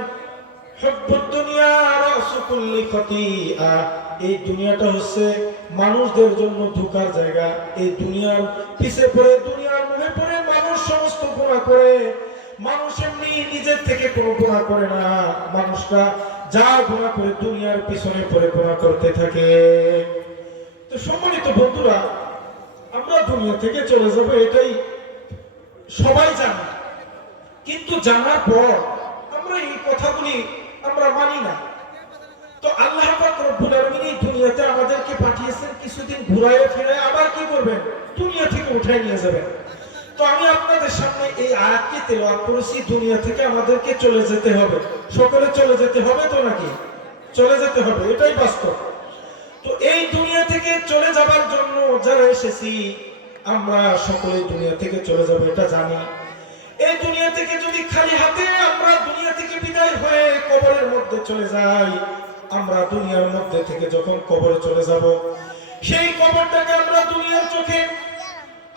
হুব্বুদ দুনিয়া রাসু কুল্লি খাতিআ, এই দুনিয়াটা হচ্ছে মানুষদের জন্য ধোঁকার জায়গা। এই দুনিয়ার পিছে পড়ে, দুনিয়ার মোহে পড়ে মানুষ সমস্ত গুনাহ করে। মানুষ এমনি নিজের থেকে কোনো গুনাহ করে না, মানুষটা যা গুনাহ করে দুনিয়ার পিছনে পড়ে গুনাহ করতে থাকে। তো সম্মানিত বন্ধুরা, আমরা দুনিয়া থেকে চলে যাব এটাই সবাই জানে, কিন্তু জানার পর আমরা এই কথাগুলি আমরা মানি না। তো আল্লাহ পাক রব্বুল আলামিন এই দুনিয়াতে আমাদেরকে পাঠিয়েছেন কিছুদিন ঘুরায় ফিরায় আবার কি করবেন, দুনিয়া থেকে উঠাই নিয়ে যাবেন। তো আমি আপনাদের সামনে এই আয়াতটি তেলাওয়াত করেছি, দুনিয়া থেকে আমাদেরকে চলে যেতে হবে। সকলে চলে যেতে হবে তো নাকি? চলে যেতে হবে, এটাই বাস্তব। তো এই দুনিয়া থেকে চলে যাবার জন্য যারা এসেছি, আমরা সকলে দুনিয়া থেকে চলে যাব এটা জানি। এই দুনিয়া থেকে যদি খালি হাতে আমরা দুনিয়া থেকে বিদায় হয়ে কবরের মধ্যে চলে যাই, আমরা দুনিয়ার মধ্যে থেকে যখন কবরে চলে যাব, সেই কবরটাকে আমরা দুনিয়ার চোখে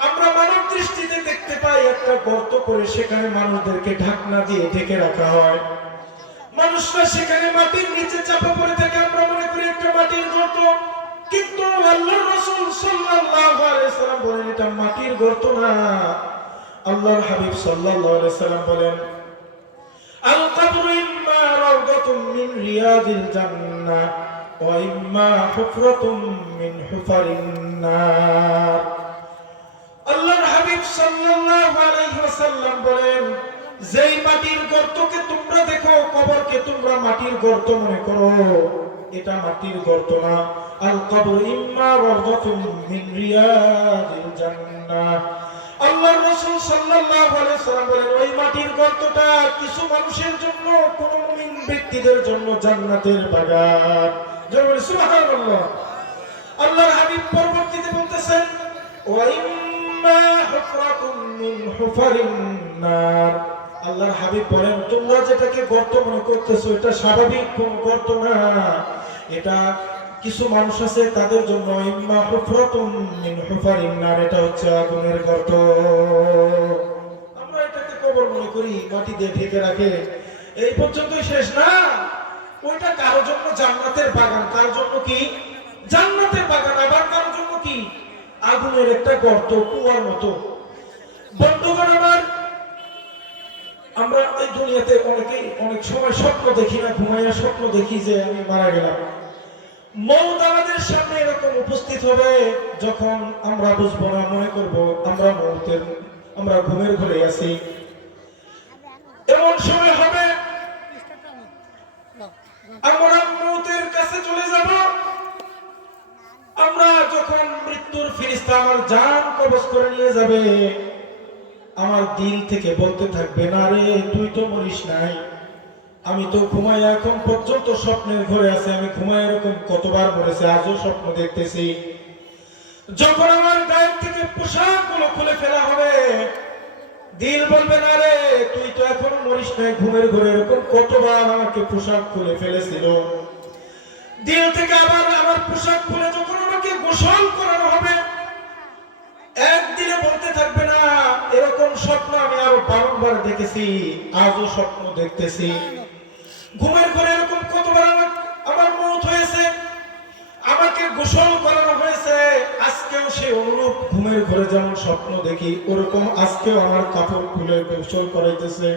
আমরা মানব দৃষ্টিতে দেখতে পাই একটা গর্ত করে, সেখানে মানুষদেরকে ঢাকনা দিয়ে ঢেকে রাখা হয়। মানুষরা সেখানে মাটির নিচে চাপা পড়ে থাকে, আমরা মনে করি একটা মাটির গর্ত, কিন্তু আল্লাহর রাসূল সাল্লাল্লাহু আলাইহি সাল্লাম বলেন এটা মাটির গর্ত না। আল্লাহর হাবিব সাল্লাল্লাহু আলাইহি সাল্লাম বলেন আল কবরু ইম্মা রাওদাতুম মিন রিয়াদিল জান্নাহ ওয়া ইম্মা হুফরাতুম মিন হুফারিন নার। আল্লাহর হাবিব সাল্লাল্লাহু আলাইহি ওয়াসাল্লাম বলেন যেই মাটির গর্তকে তোমরা দেখো, কবরকে তোমরা মাটির গর্ত মনে করো, এটা মাটির গর্ত না। আল কবর ইম্মা রাওদাতুম মিন রিয়াদিল জান্নাহ। আল্লাহর রাসূল সাল্লাল্লাহু আলাইহি ওয়াসাল্লাম বলেন ওই মাটির গর্তটা কিছু মানুষের জন্য, কোন মুমিন ব্যক্তিদের জন্য জান্নাতের বাগান। জোরে সুবহানাল্লাহ। আল্লাহর হাবিব পরবর্তীতে বলতেছেন ওয়া ইম্মা হুফরাতুম মিন হুফারিন নার। আল্লাহর হাবিব বলেন তোমরা যেটাকে গর্ত মনে করতেছো এটা স্বাভাবিক কোন গর্ত না, এটা কিছু মানুষ আছে তাদের জন্য ইম্মা হুফরাতুম মিন হুফারিন নার, এটা হচ্ছে আগুনের গর্ত। আমরা এটাকে কবর মনে করি, মাটি দিয়ে ঢেকে রাখে, এই পর্যন্তই শেষ না। ওইটা কারো জন্য জান্নাতের বাগান, কার জন্য কি জান্নাতের বাগান, আবার কারো জন্য কি আগুনের একটা গর্ত, কুয়ার মতো। বন্ধুগণ আমার, আমরা এই দুনিয়াতে অনেকেই অনেক সময় স্বপ্ন দেখি না, ঘুমাইয়া স্বপ্ন দেখি যে আমি মারা গেলাম। মওত আমাদের সামনে এরকম উপস্থিত হবে যখন আমরা বুঝবো না, মনে করব আমরা ঘুমের ঘরে আছি। এমন সময় হবে আমরা মৌতের কাছে চলে যাব। আমরা যখন মৃত্যুর ফেরেশতা আমার জান কবজ করে নিয়ে যাবে, আমার দিল থেকে বলতে থাকবে, না রে তুই তো মরিস নাই, আমি তো ঘুমাই এখন পর্যন্ত স্বপ্নের ঘরে আছে, আমি ঘুমাই এরকম কতবার মরেছে, আজও স্বপ্ন দেখতেছি। যখন আমার গায়ের থেকে পোশাক গুলো খুলে ফেলা হবে, দিল বলবে, না রে তুই তো এখনো মরিস নাই, ঘুমের ঘরে এরকম কতবার আমাকে পোশাক খুলে ফেলেছিল। দিল থেকে আবার আমার পোশাক খুলে যখন আমাকে গোসল করানো হবে, একদিনে বলতে থাকবে, না এরকম স্বপ্ন আমি আরো বারবার দেখেছি, আজও স্বপ্ন দেখতেছি। ঘুমের ঘরে এরকম কতবার আমার মৌত হয়েছে, আমাকে গোসল করানো হয়েছে, আজকেও সেই অনুরূপ ঘুমের ঘরে যেমন স্বপ্ন দেখি, ওরকম আজকেও আমার কাপড় খুলে গোসল করাইতেছে।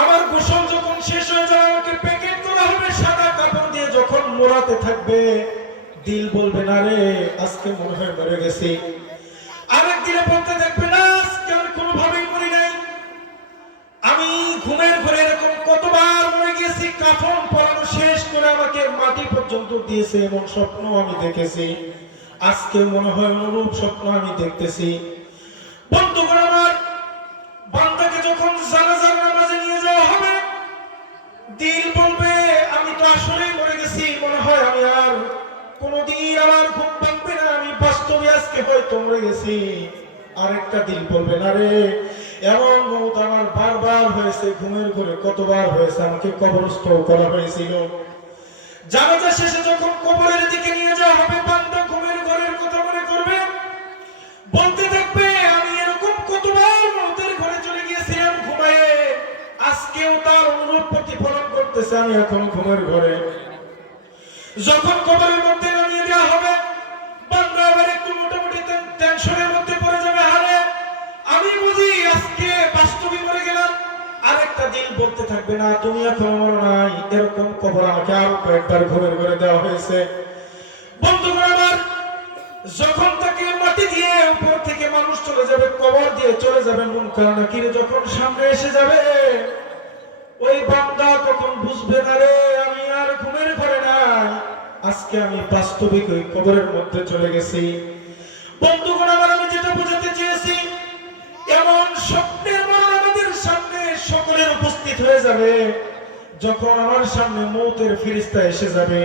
আমার গোসল যখন শেষ হয়ে যাবে, আমাকে প্যাকেট করা হবে সাদা কাপড় দিয়ে, যখন মোড়াতে থাকবে, দিল বলবে, না রে আজকে মনে হয় মরে গেছি। আরেক দিনে বলতে থাকবে, না আজকে আমি কোনোভাবেই মরি নাই, আমি ঘুমের ঘরে এরকম কতবার মরে গেছি, কাফন পরানো শেষ করে আমাকে মাটি পর্যন্ত দিয়েছে, এমন স্বপ্ন আমি দেখেছি, আজকে মনে হয় অনুরূপ স্বপ্ন আমি দেখতেছি। বন্ধুগণ আমার, বান্দাকে যখন জানাজার নামাজে নিয়ে যাওয়া হবে, দিল বলবে, আমি তো আসলেই মরে গেছি, মনে হয় আমি আর কোনদিন আমার ঘুম ভাঙবে না, আমি বাস্তবে আজকে হয়তো মরে গেছি। আরেকটা দিল বলবে, না রে এমন মৌত আমার বারবার হয়েছে, ঘুমের ঘরে কতবার হয়েছে, আমাকে কবরস্থ করা হয়েছিল। জানাজা শেষে যখন কবরের দিকে নিয়ে যাওয়া হবে, বান্দা ঘুমের ঘরের কথা মনে করবে, বলতে থাকবে, আমি এরকম কতবার মৌতের ঘরে চলে গিয়েছিলাম ঘুমায়ে, আজকেও তার অনুরূপ প্রতিফলন করতেছে, আমি এখন ঘুমের ঘরে। যখন কবরের মধ্যে নামিয়ে দেওয়া হবে, বান্দা আবার একটু মোটামুটি টেনশনের মধ্যে পড়ে যাবে, হারে আমি বুঝি আজকে বাস্তবে মরে গেলাম। আরেকটা দিন বলতে থাকবে, না তুমি এখন মরো নাই, এরকম কবর আমাকে আরো কয়েকবার ঘুমের ঘরে দেওয়া হয়েছে। বন্ধুগণ আমার, যখন তাকে মাটি দিয়ে উপর থেকে মানুষ চলে যাবে, কবর দিয়ে চলে যাবে, মুনকার নাকির যখন সামনে এসে যাবে, ওই বান্দা তখন বুঝবে, না রে আমি আর ঘুমের ঘরে নাই, আজকে আমি বাস্তবিক ওই কবরের মধ্যে চলে গেছি। বন্ধুগণ আমার, আমি যেটা বোঝাতে চেয়েছি, এমন স্বপ্নের মরণ আমাদের সামনে সকলের উপস্থিত হয়ে যাবে, যখন আমার সামনে মৌতের ফেরেশতা এসে যাবে,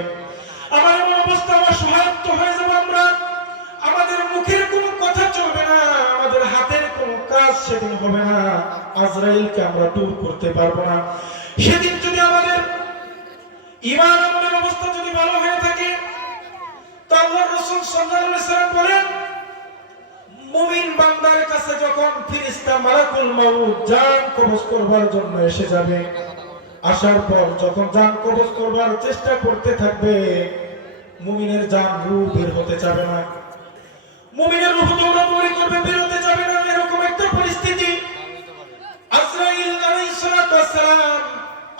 আমার এমন অবস্থা, আমার সহায়ত্ব হয়ে যাবে, আমরা আমাদের মুখের কোনো কথা চলবে না, আমাদের হাতের কোনো কাজ সেদিন হবে না, আজরাইলকে আমরা দূর করতে পারবো না। সেদিন যদি আমাদের ঈমান আমলের অবস্থা যদি ভালো হয়ে থাকে, তো আল্লাহর রাসূল সাল্লাল্লাহু আলাইহি ওয়াসাল্লাম বলেন, মুমিন বান্দার কাছে যখন ফেরেশতা মালাকুল মাউত জান কবজ করবার জন্য এসে যাবে, আসার পর যখন জান কবজ করবার চেষ্টা করতে থাকবে, মুমিনের জান রূহ বের হতে যাবে না, মুমিনের রূহ দৌড়াদৌড়ি করবে, বের হতে যাবে না, এরকম একটা পরিস্থিতি। আজরাইল আলাইহিস সালাতু ওয়াস সালাম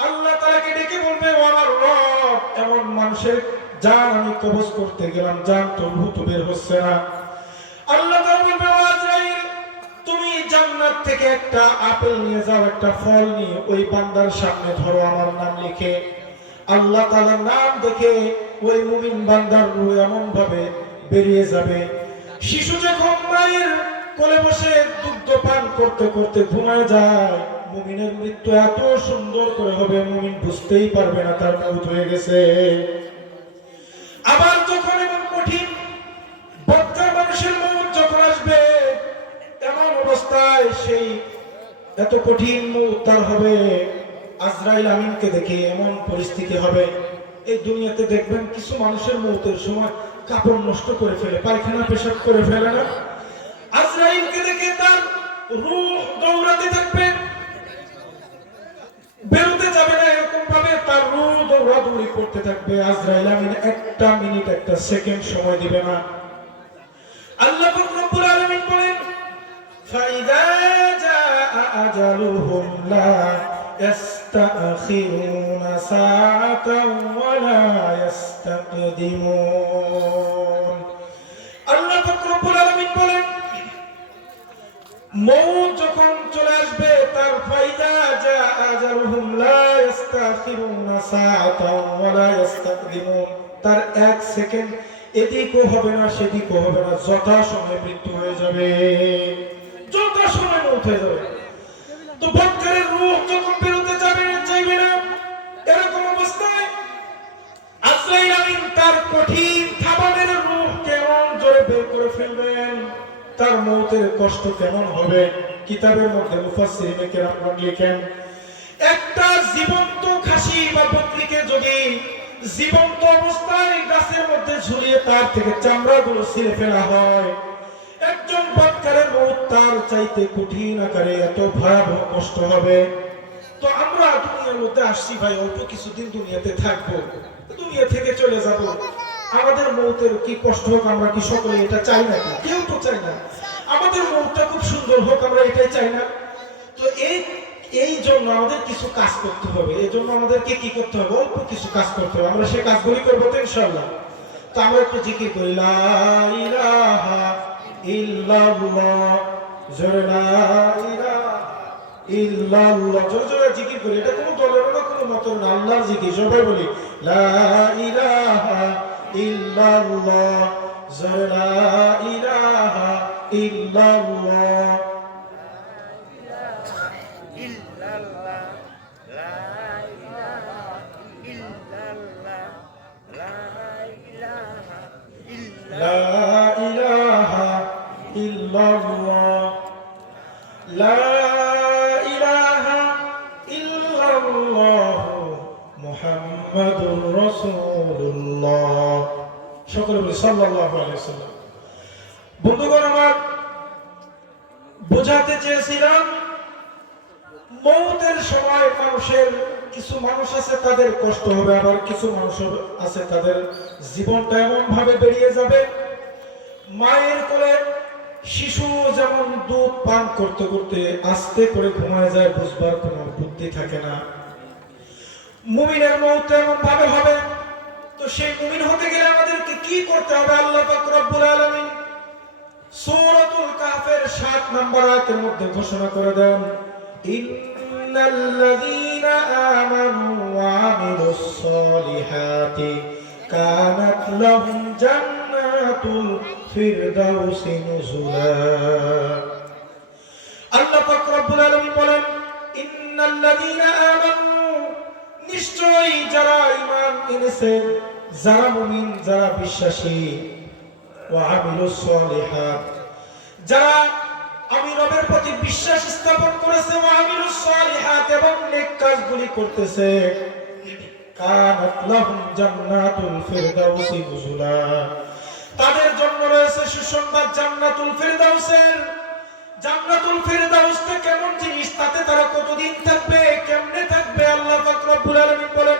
আল্লাহ তাআলাকে ডেকে বলবে, ও আমার রব, এমন মানুষের জান আমি কবজ করতে গেলাম, জান তো রূহ তো বের হচ্ছে না। আল্লাহ তাআলা বলবে, ও আজরাইল, তুমি জান্নাত থেকে একটা আপেল নিয়ে যাও, একটা ফল নিয়ে ওই বান্দার সামনে ধরো, আমার নাম লিখে। আল্লাহ তাআলার নাম দেখে ওই মুমিন বান্দার রূহ এমন ভাবে বেরিয়ে যাবে, শিশু যখন মায়ের কোলে বসে দুগ্ধ পান করতে করতে ঘুমায় যায়, মুমিনের মৃত্যু এত সুন্দর করে হবে, মুমিন বুঝতেই পারবে না তার মওত হয়ে গেছে। আবার যখন এমন কঠিন বদ্ধ মানুষের মওত যখন আসবে, এমন অবস্থায় সেই এত কঠিন মওত তার হবে, আজরাইল আমিনকে দেখে এমন পরিস্থিতি হবে, এই দুনিয়াতে দেখবেন কিছু মানুষের মওতের সময় কাপড় নষ্ট করে ফেলে, পায়খানা পেশাব করে ফেলে না, আজরাইলকে দেখে তার রূহ দৌড়াতে থাকবে, বেরোতে যাবে না, এরকম ভাবে তার রূহ দৌড়াদৌড়ি করতে থাকবে। আজরাইল আমিন একটা মিনিট একটা সেকেন্ড সময় দিবে না। আল্লাহ পাক রব্বুল আলামিন বলেন, ফাইদা জাআ আজালুহুম লা ইস্তাখিরুনা সাআতান ওয়া লা ইস্তাকদিমুন। আল্লাহ পাক রব্বুল আলামিন বলেন, মওত যখন চলে আসবে, তার ফায়দা জাআ আজালুহুম লা ইস্তাখিরুনা ইয়াস্তাখিরুনা সাআতাও ওয়া লা ইস্তাকদিমুন, তার এক সেকেন্ড এদিকও হবে না সেদিকও হবে না, যথাসময়ে মৃত্যু হয়ে যাবে, যথাসময়ে মৃত্যু হয়ে যাবে। তো বৎকারের রূহ যখন বেরোতে চাইবে না, এরকম অবস্থায় আজরাইল আমিন তার কঠিন থাবানের রূহ কেমন জোরে বের করে ফেলবেন, তার মৌতের কষ্ট কেমন হবে। কিতাবের মধ্যে মুফাসসিরিনে কেরাম লিখেন, একটা জীবন্ত খাসি বা বকরিকে যদি জীবন্ত অবস্থায় গাছের মধ্যে ঝুলিয়ে তার থেকে চামড়াগুলো ছিঁড়ে ফেলা হয়, একজন বৎকারের মৌত তার চাইতে কঠিন আকারে এত ভয়াবহ কষ্ট হবে। তো আমরা দুনিয়ার মধ্যে আসছি ভাই, অল্প কিছুদিন দুনিয়াতে থাকবো, দুনিয়া থেকে চলে যাব, আমাদের মৌতের কি কষ্ট হোক আমরা কি সকলে এটা চাই না? কেউ তো চাই না। আমাদের মৌতটা খুব সুন্দর হোক, আমরা এটাই চাই না? তো এই জন্য আমাদের কিছু কাজ করতে হবে, এই জন্য আমাদেরকে কি করতে হবে? অল্প কিছু কাজ করতে হবে। আমরা সেই কাজগুলি করবো তো ইনশাআল্লাহ। তো আমরা একটু জিকির করি, লা ইলাহা ইল্লাল্লাহ, জোরে লা ইলাহা ইল্লাল্লাহ, জোরে জোরে জিকির করি। এটা কোনো দলের না, কোনো মতের না, আল্লাহর জিকির। সবাই বলি লা ইলাহা ইল্লাল্লাহ, জোরে লা ইলাহা ইল্লাল্লাহ। لا إله إلا الله لا إله إلا الله محمد رسول الله। সকলে বলি সাল্লাল্লাহু আলাইহি ওয়াসাল্লাম। বন্ধুগণ আমার, বোঝাতে চেয়েছিলাম মৌতের সময় মানুষের কিছু মানুষ আছে তাদের কষ্ট হবে, আবার কিছু মানুষ আছে তাদের জীবনটা এমন ভাবে বেরিয়ে যাবে। মায়ের কোলে শিশু যেমন দুধ পান করতে করতে আস্তে করে ঘুমায় যায়, বুঝবার কোনো বুদ্ধি থাকে না, মুমিনের মৌত এমন ভাবে হবে। তো সেই মুমিন হতে গেলে আমাদেরকে কি করতে হবে? আল্লাহ পাক রব্বুল আলামিন সূরাতুল কাহফের ৭ নম্বর আয়াতের মধ্যে ঘোষণা করে দেন, ইন্নাল্লাযীনা আমানু ওয়া আমিলুস সালিহাতি কানাত লাহুম জান্নাতুল ফিরদাউসি নুজুলা। আল্লাহ পাক রব্বুল আলামিন বলেন, ইন্নাল্লাযীনা আমানু, নিশ্চয়ই যারা ঈমান এনেছে, যারা মুমিন, যারা বিশ্বাসী, ওয়া আমিলুস সালিহাত, যারা আমি রবের প্রতি বিশ্বাস স্থাপন করেছে, ওয়া আমিলুস সালিহাত, এবং নেক কাজগুলি করতেছে, কানাত লাহুম জান্নাতুল ফিরদাউসি নুজুলা, তাদের জন্য রয়েছে সুসংবাদ জান্নাতুল ফিরদাউসের। জান্নাতুল ফিরদাউসটা কেমন জিনিস, তাতে তারা কতদিন থাকবে, কেমনে থাকবে? আল্লাহ পাক রব্বুল আলামিন বলেন,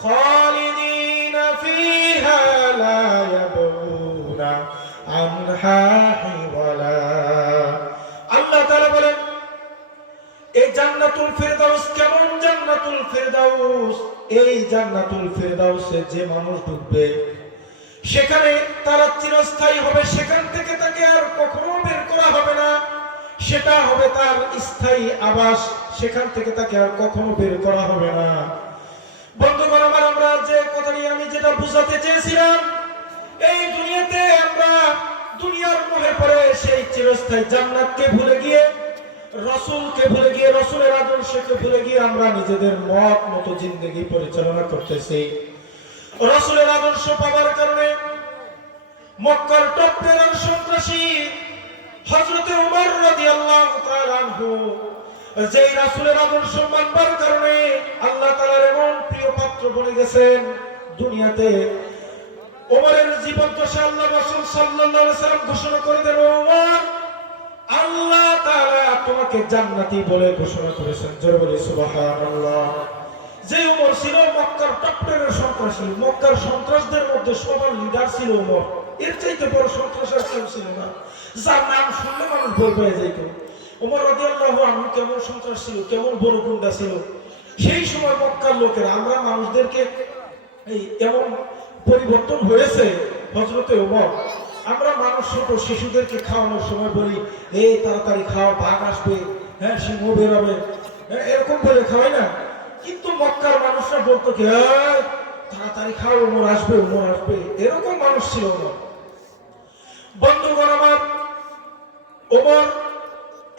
খালিদিনা ফিহা লা ইয়াবগুনা আনহা হিওয়ালা। আল্লাহ তাআলা বলেন, এই জান্নাতুল ফিরদাউস কেমন জান্নাতুল ফিরদাউস? এই জান্নাতুল ফিরদাউসে যে মানুষ ঢুকবে সেখানে তারা চিরস্থায়ী হবে, সেখান থেকে তাকে আর কখনো বের করা হবে না, সেটা হবে তার স্থায়ী আবাস, সেখান থেকে তাকে আর কখনো বের করা হবে না। বন্ধুগণ আমার, আমরা যে কথাটি আমি যেটা বুঝাতে চেয়েছিলাম, এই দুনিয়াতে আমরা দুনিয়ার মোহে পড়ে সেই চিরস্থায়ী জান্নাতকে ভুলে গিয়ে, রাসূলকে ভুলে গিয়ে, রাসূলের আদর্শকে ভুলে গিয়ে আমরা নিজেদের মত মতো জিন্দেগি পরিচালনা করতেছি। রাসূলের আদর্শ পাওয়ার কারণে মক্কার টপ টেরার সন্ত্রাসী হযরত ওমর রাদিয়াল্লাহু তাআলা আনহু, যেই রাসূলের আদর্শ মানবার কারণে আল্লাহ তাআলার এমন প্রিয় পাত্র বনে গেছেন দুনিয়াতে, ওমরের জীবন দশা আল্লাহ রাসূল সাল্লাল্লাহু আলাইহি ওয়াসাল্লাম ঘোষণা করে দেন, ওমর, আল্লাহ তাআলা তোমাকে জান্নাতি বলে ঘোষণা করেছেন। জোরে বলি সুবহানাল্লাহ। যে ওমর ছিল মক্কার টপ টেরার সন্ত্রাসী, মক্কার সন্ত্রাসদের মধ্যে সবার লিডার ছিল ওমর, এর চাইতে বড় সন্ত্রাস আর কেউ ছিল না, যার নাম শুনলে মানুষ ভয় পেয়ে যেত। ওমর রাদিয়াল্লাহু আনহু কেমন সন্ত্রাস ছিল, কেমন বড় গুন্ডা ছিল। সেই সময় মক্কার লোকেরা, আমরা মানুষদেরকে এই এমন পরিবর্তন হয়েছে হযরতে ওমর, আমরা মানুষ ছোট শিশুদেরকে খাওয়ানোর সময় বলি, এই তাড়াতাড়ি খাও, ভাগ আসবে, হ্যাঁ সিংহ বেরোবে, এরকম বলে খাওয়াই না। কিন্তু মক্কার মানুষরা বলতো কি, তাড়াতাড়ি খাও, ওমর আসবে, ওমর আসবে, এরকম মানুষ ছিল না। বন্ধুগণ আমার, ওমর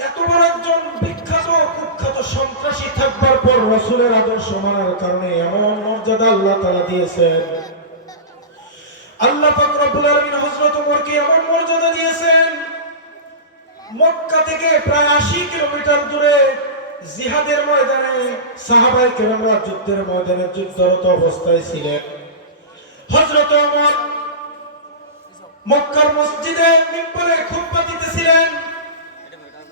এত বড় একজন বিখ্যাত কুখ্যাত সন্ত্রাসী থাকবার পর রাসূলের আদর্শ মানার কারণে এমন মর্যাদা আল্লাহ তাআলা দিয়েছেন। আল্লাহ পাক রব্বুল আলামিন হযরত ওমরকে এমন মর্যাদা দিয়েছেন, মক্কা থেকে প্রায় 80 কিলোমিটার দূরে জিহাদের ময়দানে সাহাবায়ে কেরামরা যুদ্ধের ময়দানে যুদ্ধরত অবস্থায় ছিলেন। হযরত ওমর মক্কার মসজিদে মিম্বরে খুতবা দিতেছিলেন।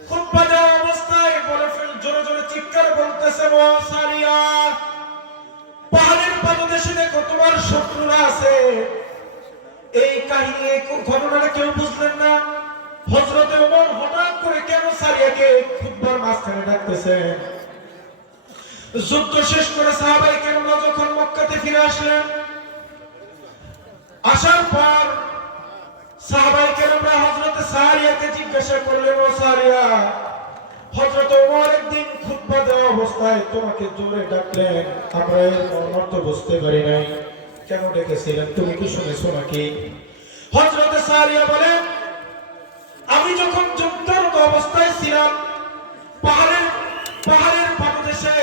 খুতবা দেওয়া অবস্থায় বলে জোরে জোরে চিৎকার বলতেছে, ও সারিয়া, পাহাড়ের পাদদেশে দেখো তোমার শত্রুরা আছে। এই কাহিনী, এই ঘটনাটা কেউ বুঝলেন না। হযরত ওমর হঠাৎ করে কেন সারিয়াকে খুতবার মাঝখানে ডাকতেছেন? যুদ্ধ শেষ করে সাহাবায়ে কেরামরা যখন মক্কাতে ফিরে আসলেন, আসার পর সাহাবায়ে কেরামরা হযরত সারিয়াকে জিজ্ঞাসা করলেন, ও সারিয়া, হযরত ওমর একদিন খুতবা দেওয়া অবস্থায় তোমাকে জোরে ডাকলেন, আমরা এর অর্থ বুঝতে পারি নাই, কেন ডেকেছিলেন, তুমি কি শুনেছো নাকি? হযরত সারিয়া বলেন, আমি যখন যুদ্ধরত অবস্থায় ছিলাম, পাহাড়ের পাদদেশে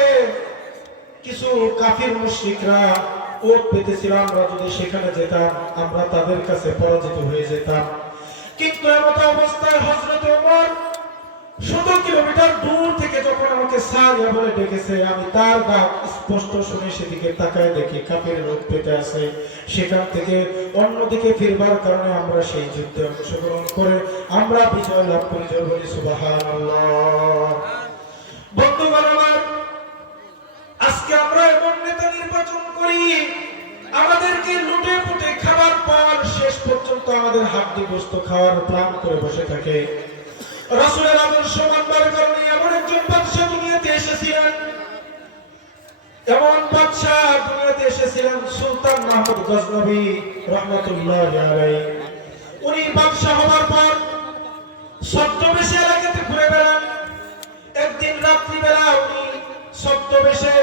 কিছু কাফির মুশরিকরা ওট পেতেছিলাম, আমরা যদি সেখানে যেতাম আমরা তাদের কাছে পরাজিত হয়ে যেতাম। কিন্তু এমত অবস্থায় হযরত ওমর ১৭ কিলোমিটার দূর থেকে যখন আমাকে সারিয়া বলে ডেকেছে, আমি তার ডাক স্পষ্ট শুনে সেদিকে তাকায় দেখি কাফির ওট পেতে আছে। সেখান থেকে অন্যদিকে ফিরবার কারণে আমরা সেই যুদ্ধে অংশগ্রহণ করে আমরা বিজয় লাভ করি। বলি সুবহানাল্লাহ। বন্ধুগণ আমার, আজকে আমরা এমন নেতা নির্বাচন করি, আমাদেরকে লুটে পুটে খাবার পর শেষ পর্যন্ত আমাদের হাড্ডি গোশত খাওয়ার প্ল্যান করে বসে থাকে। রাসূলের আদর্শ মানবার কারণে এমন একজন বাদশা দুনিয়াতে এসেছিলেন, এমন বাদশা দুনিয়াতে এসেছিলেন সুলতান মাহমুদ গজনবী রাহমাতুল্লাহি আলাইহি। উনি বাদশা হওয়ার পর ছদ্মবেশে এলাকাতে ঘুরে বেড়ান। একদিন রাত্রিবেলা উনি ছদ্মবেশে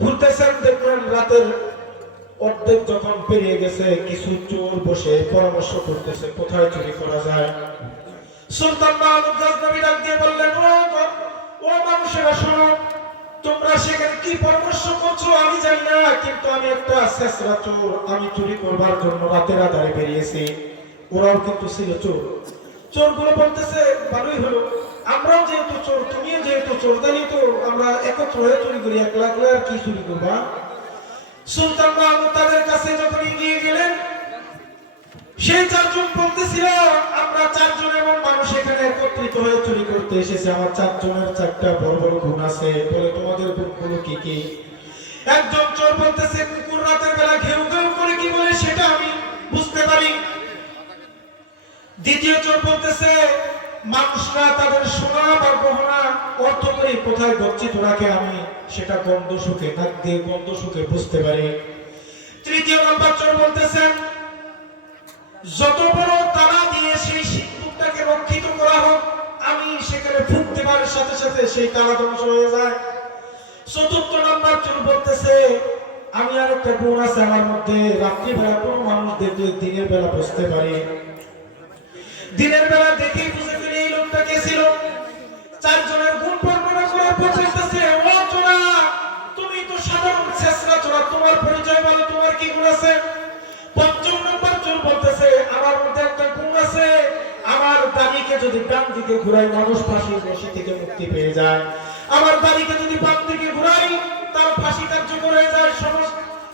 ঘুরতেছেন, দেখলেন রাতের অর্ধেক যখন পেরিয়ে গেছে, কিছু চোর বসে পরামর্শ করতেছে কোথায় চুরি করা যায়। সুলতান মাহমুদ গজনবী ডাক দিয়ে বললেন, ও মানুষেরা শোনো, তোমরা সেখানে কি পরামর্শ করছো আমি জানি না, কিন্তু আমি একটা শেষরা চোর, আমি চুরি করবার জন্য রাতের আধারে বেরিয়েছি। ওরাও কিন্তু ছিল চোর। চোরগুলো বলতেছে, ভালোই হলো, আমরাও যেহেতু চোর, তুমিও যেহেতু চোর, তাহলে তো আমরা একত্র হয়ে চুরি করি, একলা একলা আর কি চুরি করবা। সুলতান মাহমুদ তাদের কাছে যখন এগিয়ে গেলেন, সেই চারজন বলতেছিল, আমরা চারজন এমন মানুষ এখানে একত্রিত হয়ে চুরি করতে এসেছি, আমার চারজনের চারটা বড় বড় গুণ আছে। বলে, তোমাদের গুণগুলো কি কি? একজন চোর বলতেছে, কুকুর রাতের বেলা ঘেউ ঘেউ করে কি বলে সেটা আমি বুঝতে পারি। দ্বিতীয় চোর বলতেছে, মানুষরা তাদের সোনা বা গহনা অর্থ করে কোথায় গচ্ছিত রাখে, আমি সেটা গন্ধ সুখে, নাক দিয়ে গন্ধ সুখে বুঝতে পারি। তৃতীয় নম্বর চোর বলতেছেন, যত বড় তালা দিয়ে সেই সিন্দুকটাকে রক্ষিত করা হোক, আমি সেখানে ফুঁক দেবার সাথে সাথে সেই তালা ধ্বংস হয়ে যায়। চতুর্থ নম্বর চোর বলতেছে, আমি আর একটা গুণ আছে আমার মধ্যে, রাত্রিবেলা কোনো মানুষ দেখলে দিনের বেলা বুঝতে পারি, দিনের বেলা দেখেই বুঝে ফেলি এই লোকটা কে ছিল। চারজনের গুণ বর্ণনা করার পর বলতেছে, ও চোরা, তুমি তো সাধারণ শেষরা চোরা, তোমার পরিচয় বলো, তোমার কি গুণ আছে? পঞ্চম নম্বর চোর বলতেছে, আমার মধ্যে একটা গুণ আছে, আমার দাড়িকে যদি ডান দিকে ঘুরাই মানুষ ফাঁসির রশি থেকে মুক্তি পেয়ে যায়, আমার দাড়িকে যদি বাম দিকে ঘুরাই তার ফাঁসি কার্যকর হয়ে যায়।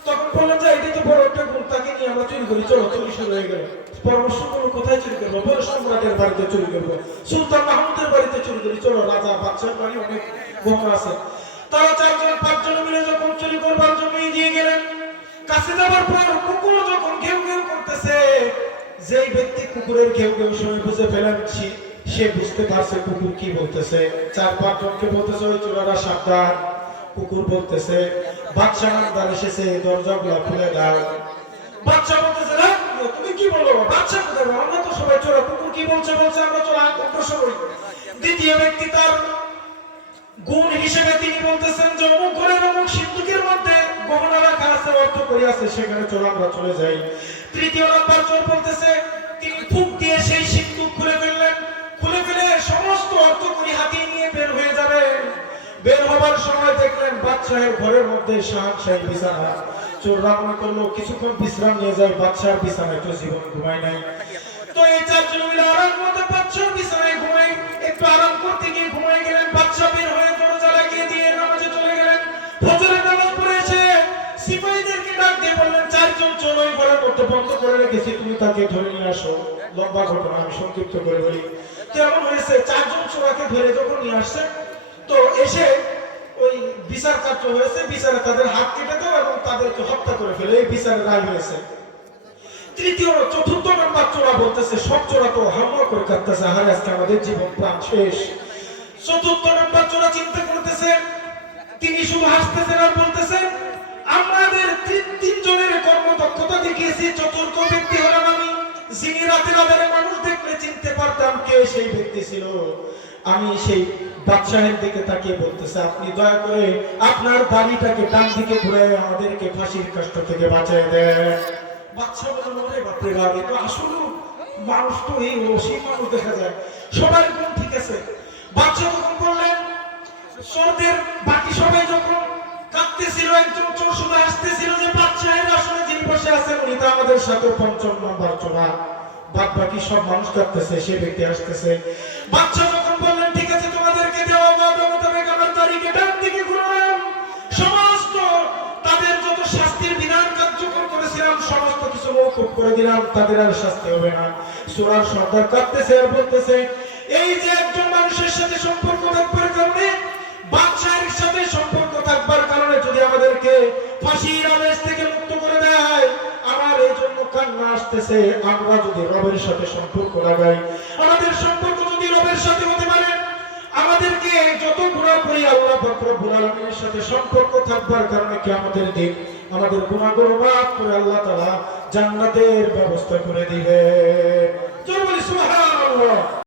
তখন বললেন যে এটি তো বড় একটা গুণ, তাকে নিয়ে আমরা চুরি করি, চলো চুরি শুরু হয়ে গেল। পরামর্শ করবো কোথায় চুরি করবো, বড় সম্রাটের বাড়িতে চুরি করবো, সুলতান মাহমুদের বাড়িতে চুরি করি, চলো রাজা বাদশার বাড়ি অনেক গহনা আছে। তারা চারজন পাঁচজন মিলে যখন চুরি করবার জন্য এগিয়ে গেলেন, কাছে যাবার পর কুকুর যখন ঘেউ ঘেউ করতেছে, যেই ব্যক্তি কুকুরের ঘেউ ঘেউ সময় বুঝে ফেলেন, সে বুঝতে পারছে কুকুর কি বলতেছে। চার পাঁচজনকে বলতেছে, ওই চোরারা সাবধান। কুকুর বলতেছে, বাদশা নামদার এসেছে, দরজাগুলা খুলে দাও। বাদশা বলতেছে, না তুমি কি বলো, বাদশা কোথায়, আমরা তো সবাই চোরা, কুকুর কি বলছে বলছে, আমরা চোরা অগ্রসর হই। দ্বিতীয় ব্যক্তি তার গুণ হিসেবে তিনি বলতেছেন যে অমুক ঘরের অমুক সিন্ধুকের মধ্যে গহনা রাখা আছে, অর্থ করি আছে, সেখানে চলো আমরা চলে যাই। তৃতীয় নাম্বার চোর বলতেছে তিনি ফুক দিয়ে সেই সিন্ধুক খুলে ফেললেন, খুলে ফেলে সমস্ত অর্থ করি হাতিয়ে নিয়ে বের হয়ে যাবে। বের হবার সময় দেখলেন বাদশাহের ঘরের মধ্যে শাহী বিছানা। চোররা মনে করলো কিছুক্ষণ বিশ্রাম নিয়ে যায়, বাদশাহের বিছানায় তো জীবন ঘুমায় নাই। তো এই চারজন মিলে আরাম মতো বাদশার বিছানায় ঘুমাই, একটু আরাম করতে গিয়ে ঘুমাই গেলেন। বাদশা বের হয়ে দরজা লাগিয়ে দিয়ে নামাজে চলে গেলেন। ফজরের নামাজ পড়ে এসে সিপাহীদেরকে ডাক দিয়ে বললেন, চারজন চোর ওই ঘরের মধ্যে বন্ধ করে রেখেছি, তুমি তাকে ধরে নিয়ে আসো। লম্বা ঘটনা, আমি সংক্ষিপ্ত করে বলি। কেমন হয়েছে, চারজন চোরাকে ধরে যখন নিয়ে আসছে, তো এসে ওই বিচার কার্য হয়েছে, বিচারে তাদের হাত কেটে দাও এবং তাদেরকে হত্যা করে ফেলে, এই বিচারের রায় হয়েছে। চতুর্থ নাম্বার চোরা বলতেছে, সব চোরা তো হামলা করে কাটতেছে, আহারে আজকে আমাদের জীবন প্রাণ শেষ। চতুর্থ নাম্বার চোরা চিন্তা করতেছে, তিনি শুধু হাসতেছেন আর বলতেছেন, আমাদের তিনজনের কর্মদক্ষতা দেখিয়েছি, চতুর্থ ব্যক্তি হলাম আমি, যিনি রাতের আধারে মানুষ দেখলে চিনতে পারতাম কে সেই ব্যক্তি ছিল। আমি সেই বাদশাহের দিকে তাকিয়ে বলতেছে, আপনি দয়া করে আপনার দাড়িটাকে ডান দিকে ঘুরে আমাদেরকে ফাঁসির কষ্ট থেকে বাঁচিয়ে দেন। বাচ্চা বলল, ওরে বাপরে বাপ, এ তো আসলে মানুষ, তো এই অসীম মানুষ দেখা যায়, সবার গুণ ঠিক আছে। বাচ্চা তখন বললেন, চোরদের বাকি সবাই যখন কাঁদতেছিল, একজন চোর শুধু আসতেছিল যে বাদশাহের আসলে যিনি বসে আছেন উনি তো আমাদের সাথে পঞ্চম নাম্বার চোরা, বাদ বাকি সব মানুষ কাঁদতেছে, সে ব্যক্তি আসতেছে। বাচ্চা যখন বললেন, ঠিক আছে তোমাদেরকে দেওয়া ওয়াদা মোতাবেক আমার তারিখে ডান দিকে ঘুরালাম, সমস্ত তাদের যত শাস্তির বিধান কার্যকর করেছিলাম সমস্ত কিছু মওকুফ করে দিলাম, তাদের আর শাস্তি হবে না। সূরার সর্দার কাঁদতেছে আর বলতেছে, এই যে একজন মানুষের সাথে সম্পর্ক থাকবার কারণে, বাদশাহের সাথে সম্পর্ক থাকবার কারণে যদি আমাদেরকে ফাঁসির আদেশ থেকে মুক্ত করে দেয়, আমার এই জন্য কান্না আসতেছে। আমরা যদি রবের সাথে সম্পর্ক লাগাই, আমাদের সম্পর্ক যদি রবের সাথে হতে পারে, আমাদেরকে যত গুনাহ করি আল্লাহ পাক রব্বুল আলামিনের সাথে সম্পর্ক থাকবার কারণে কিয়ামতের দিন আমাদের গুনাহগুলো মাফ করে আল্লাহ তাআলা জান্নাতের ব্যবস্থা করে দিবেন। জোরে বলি সুবহানাল্লাহ।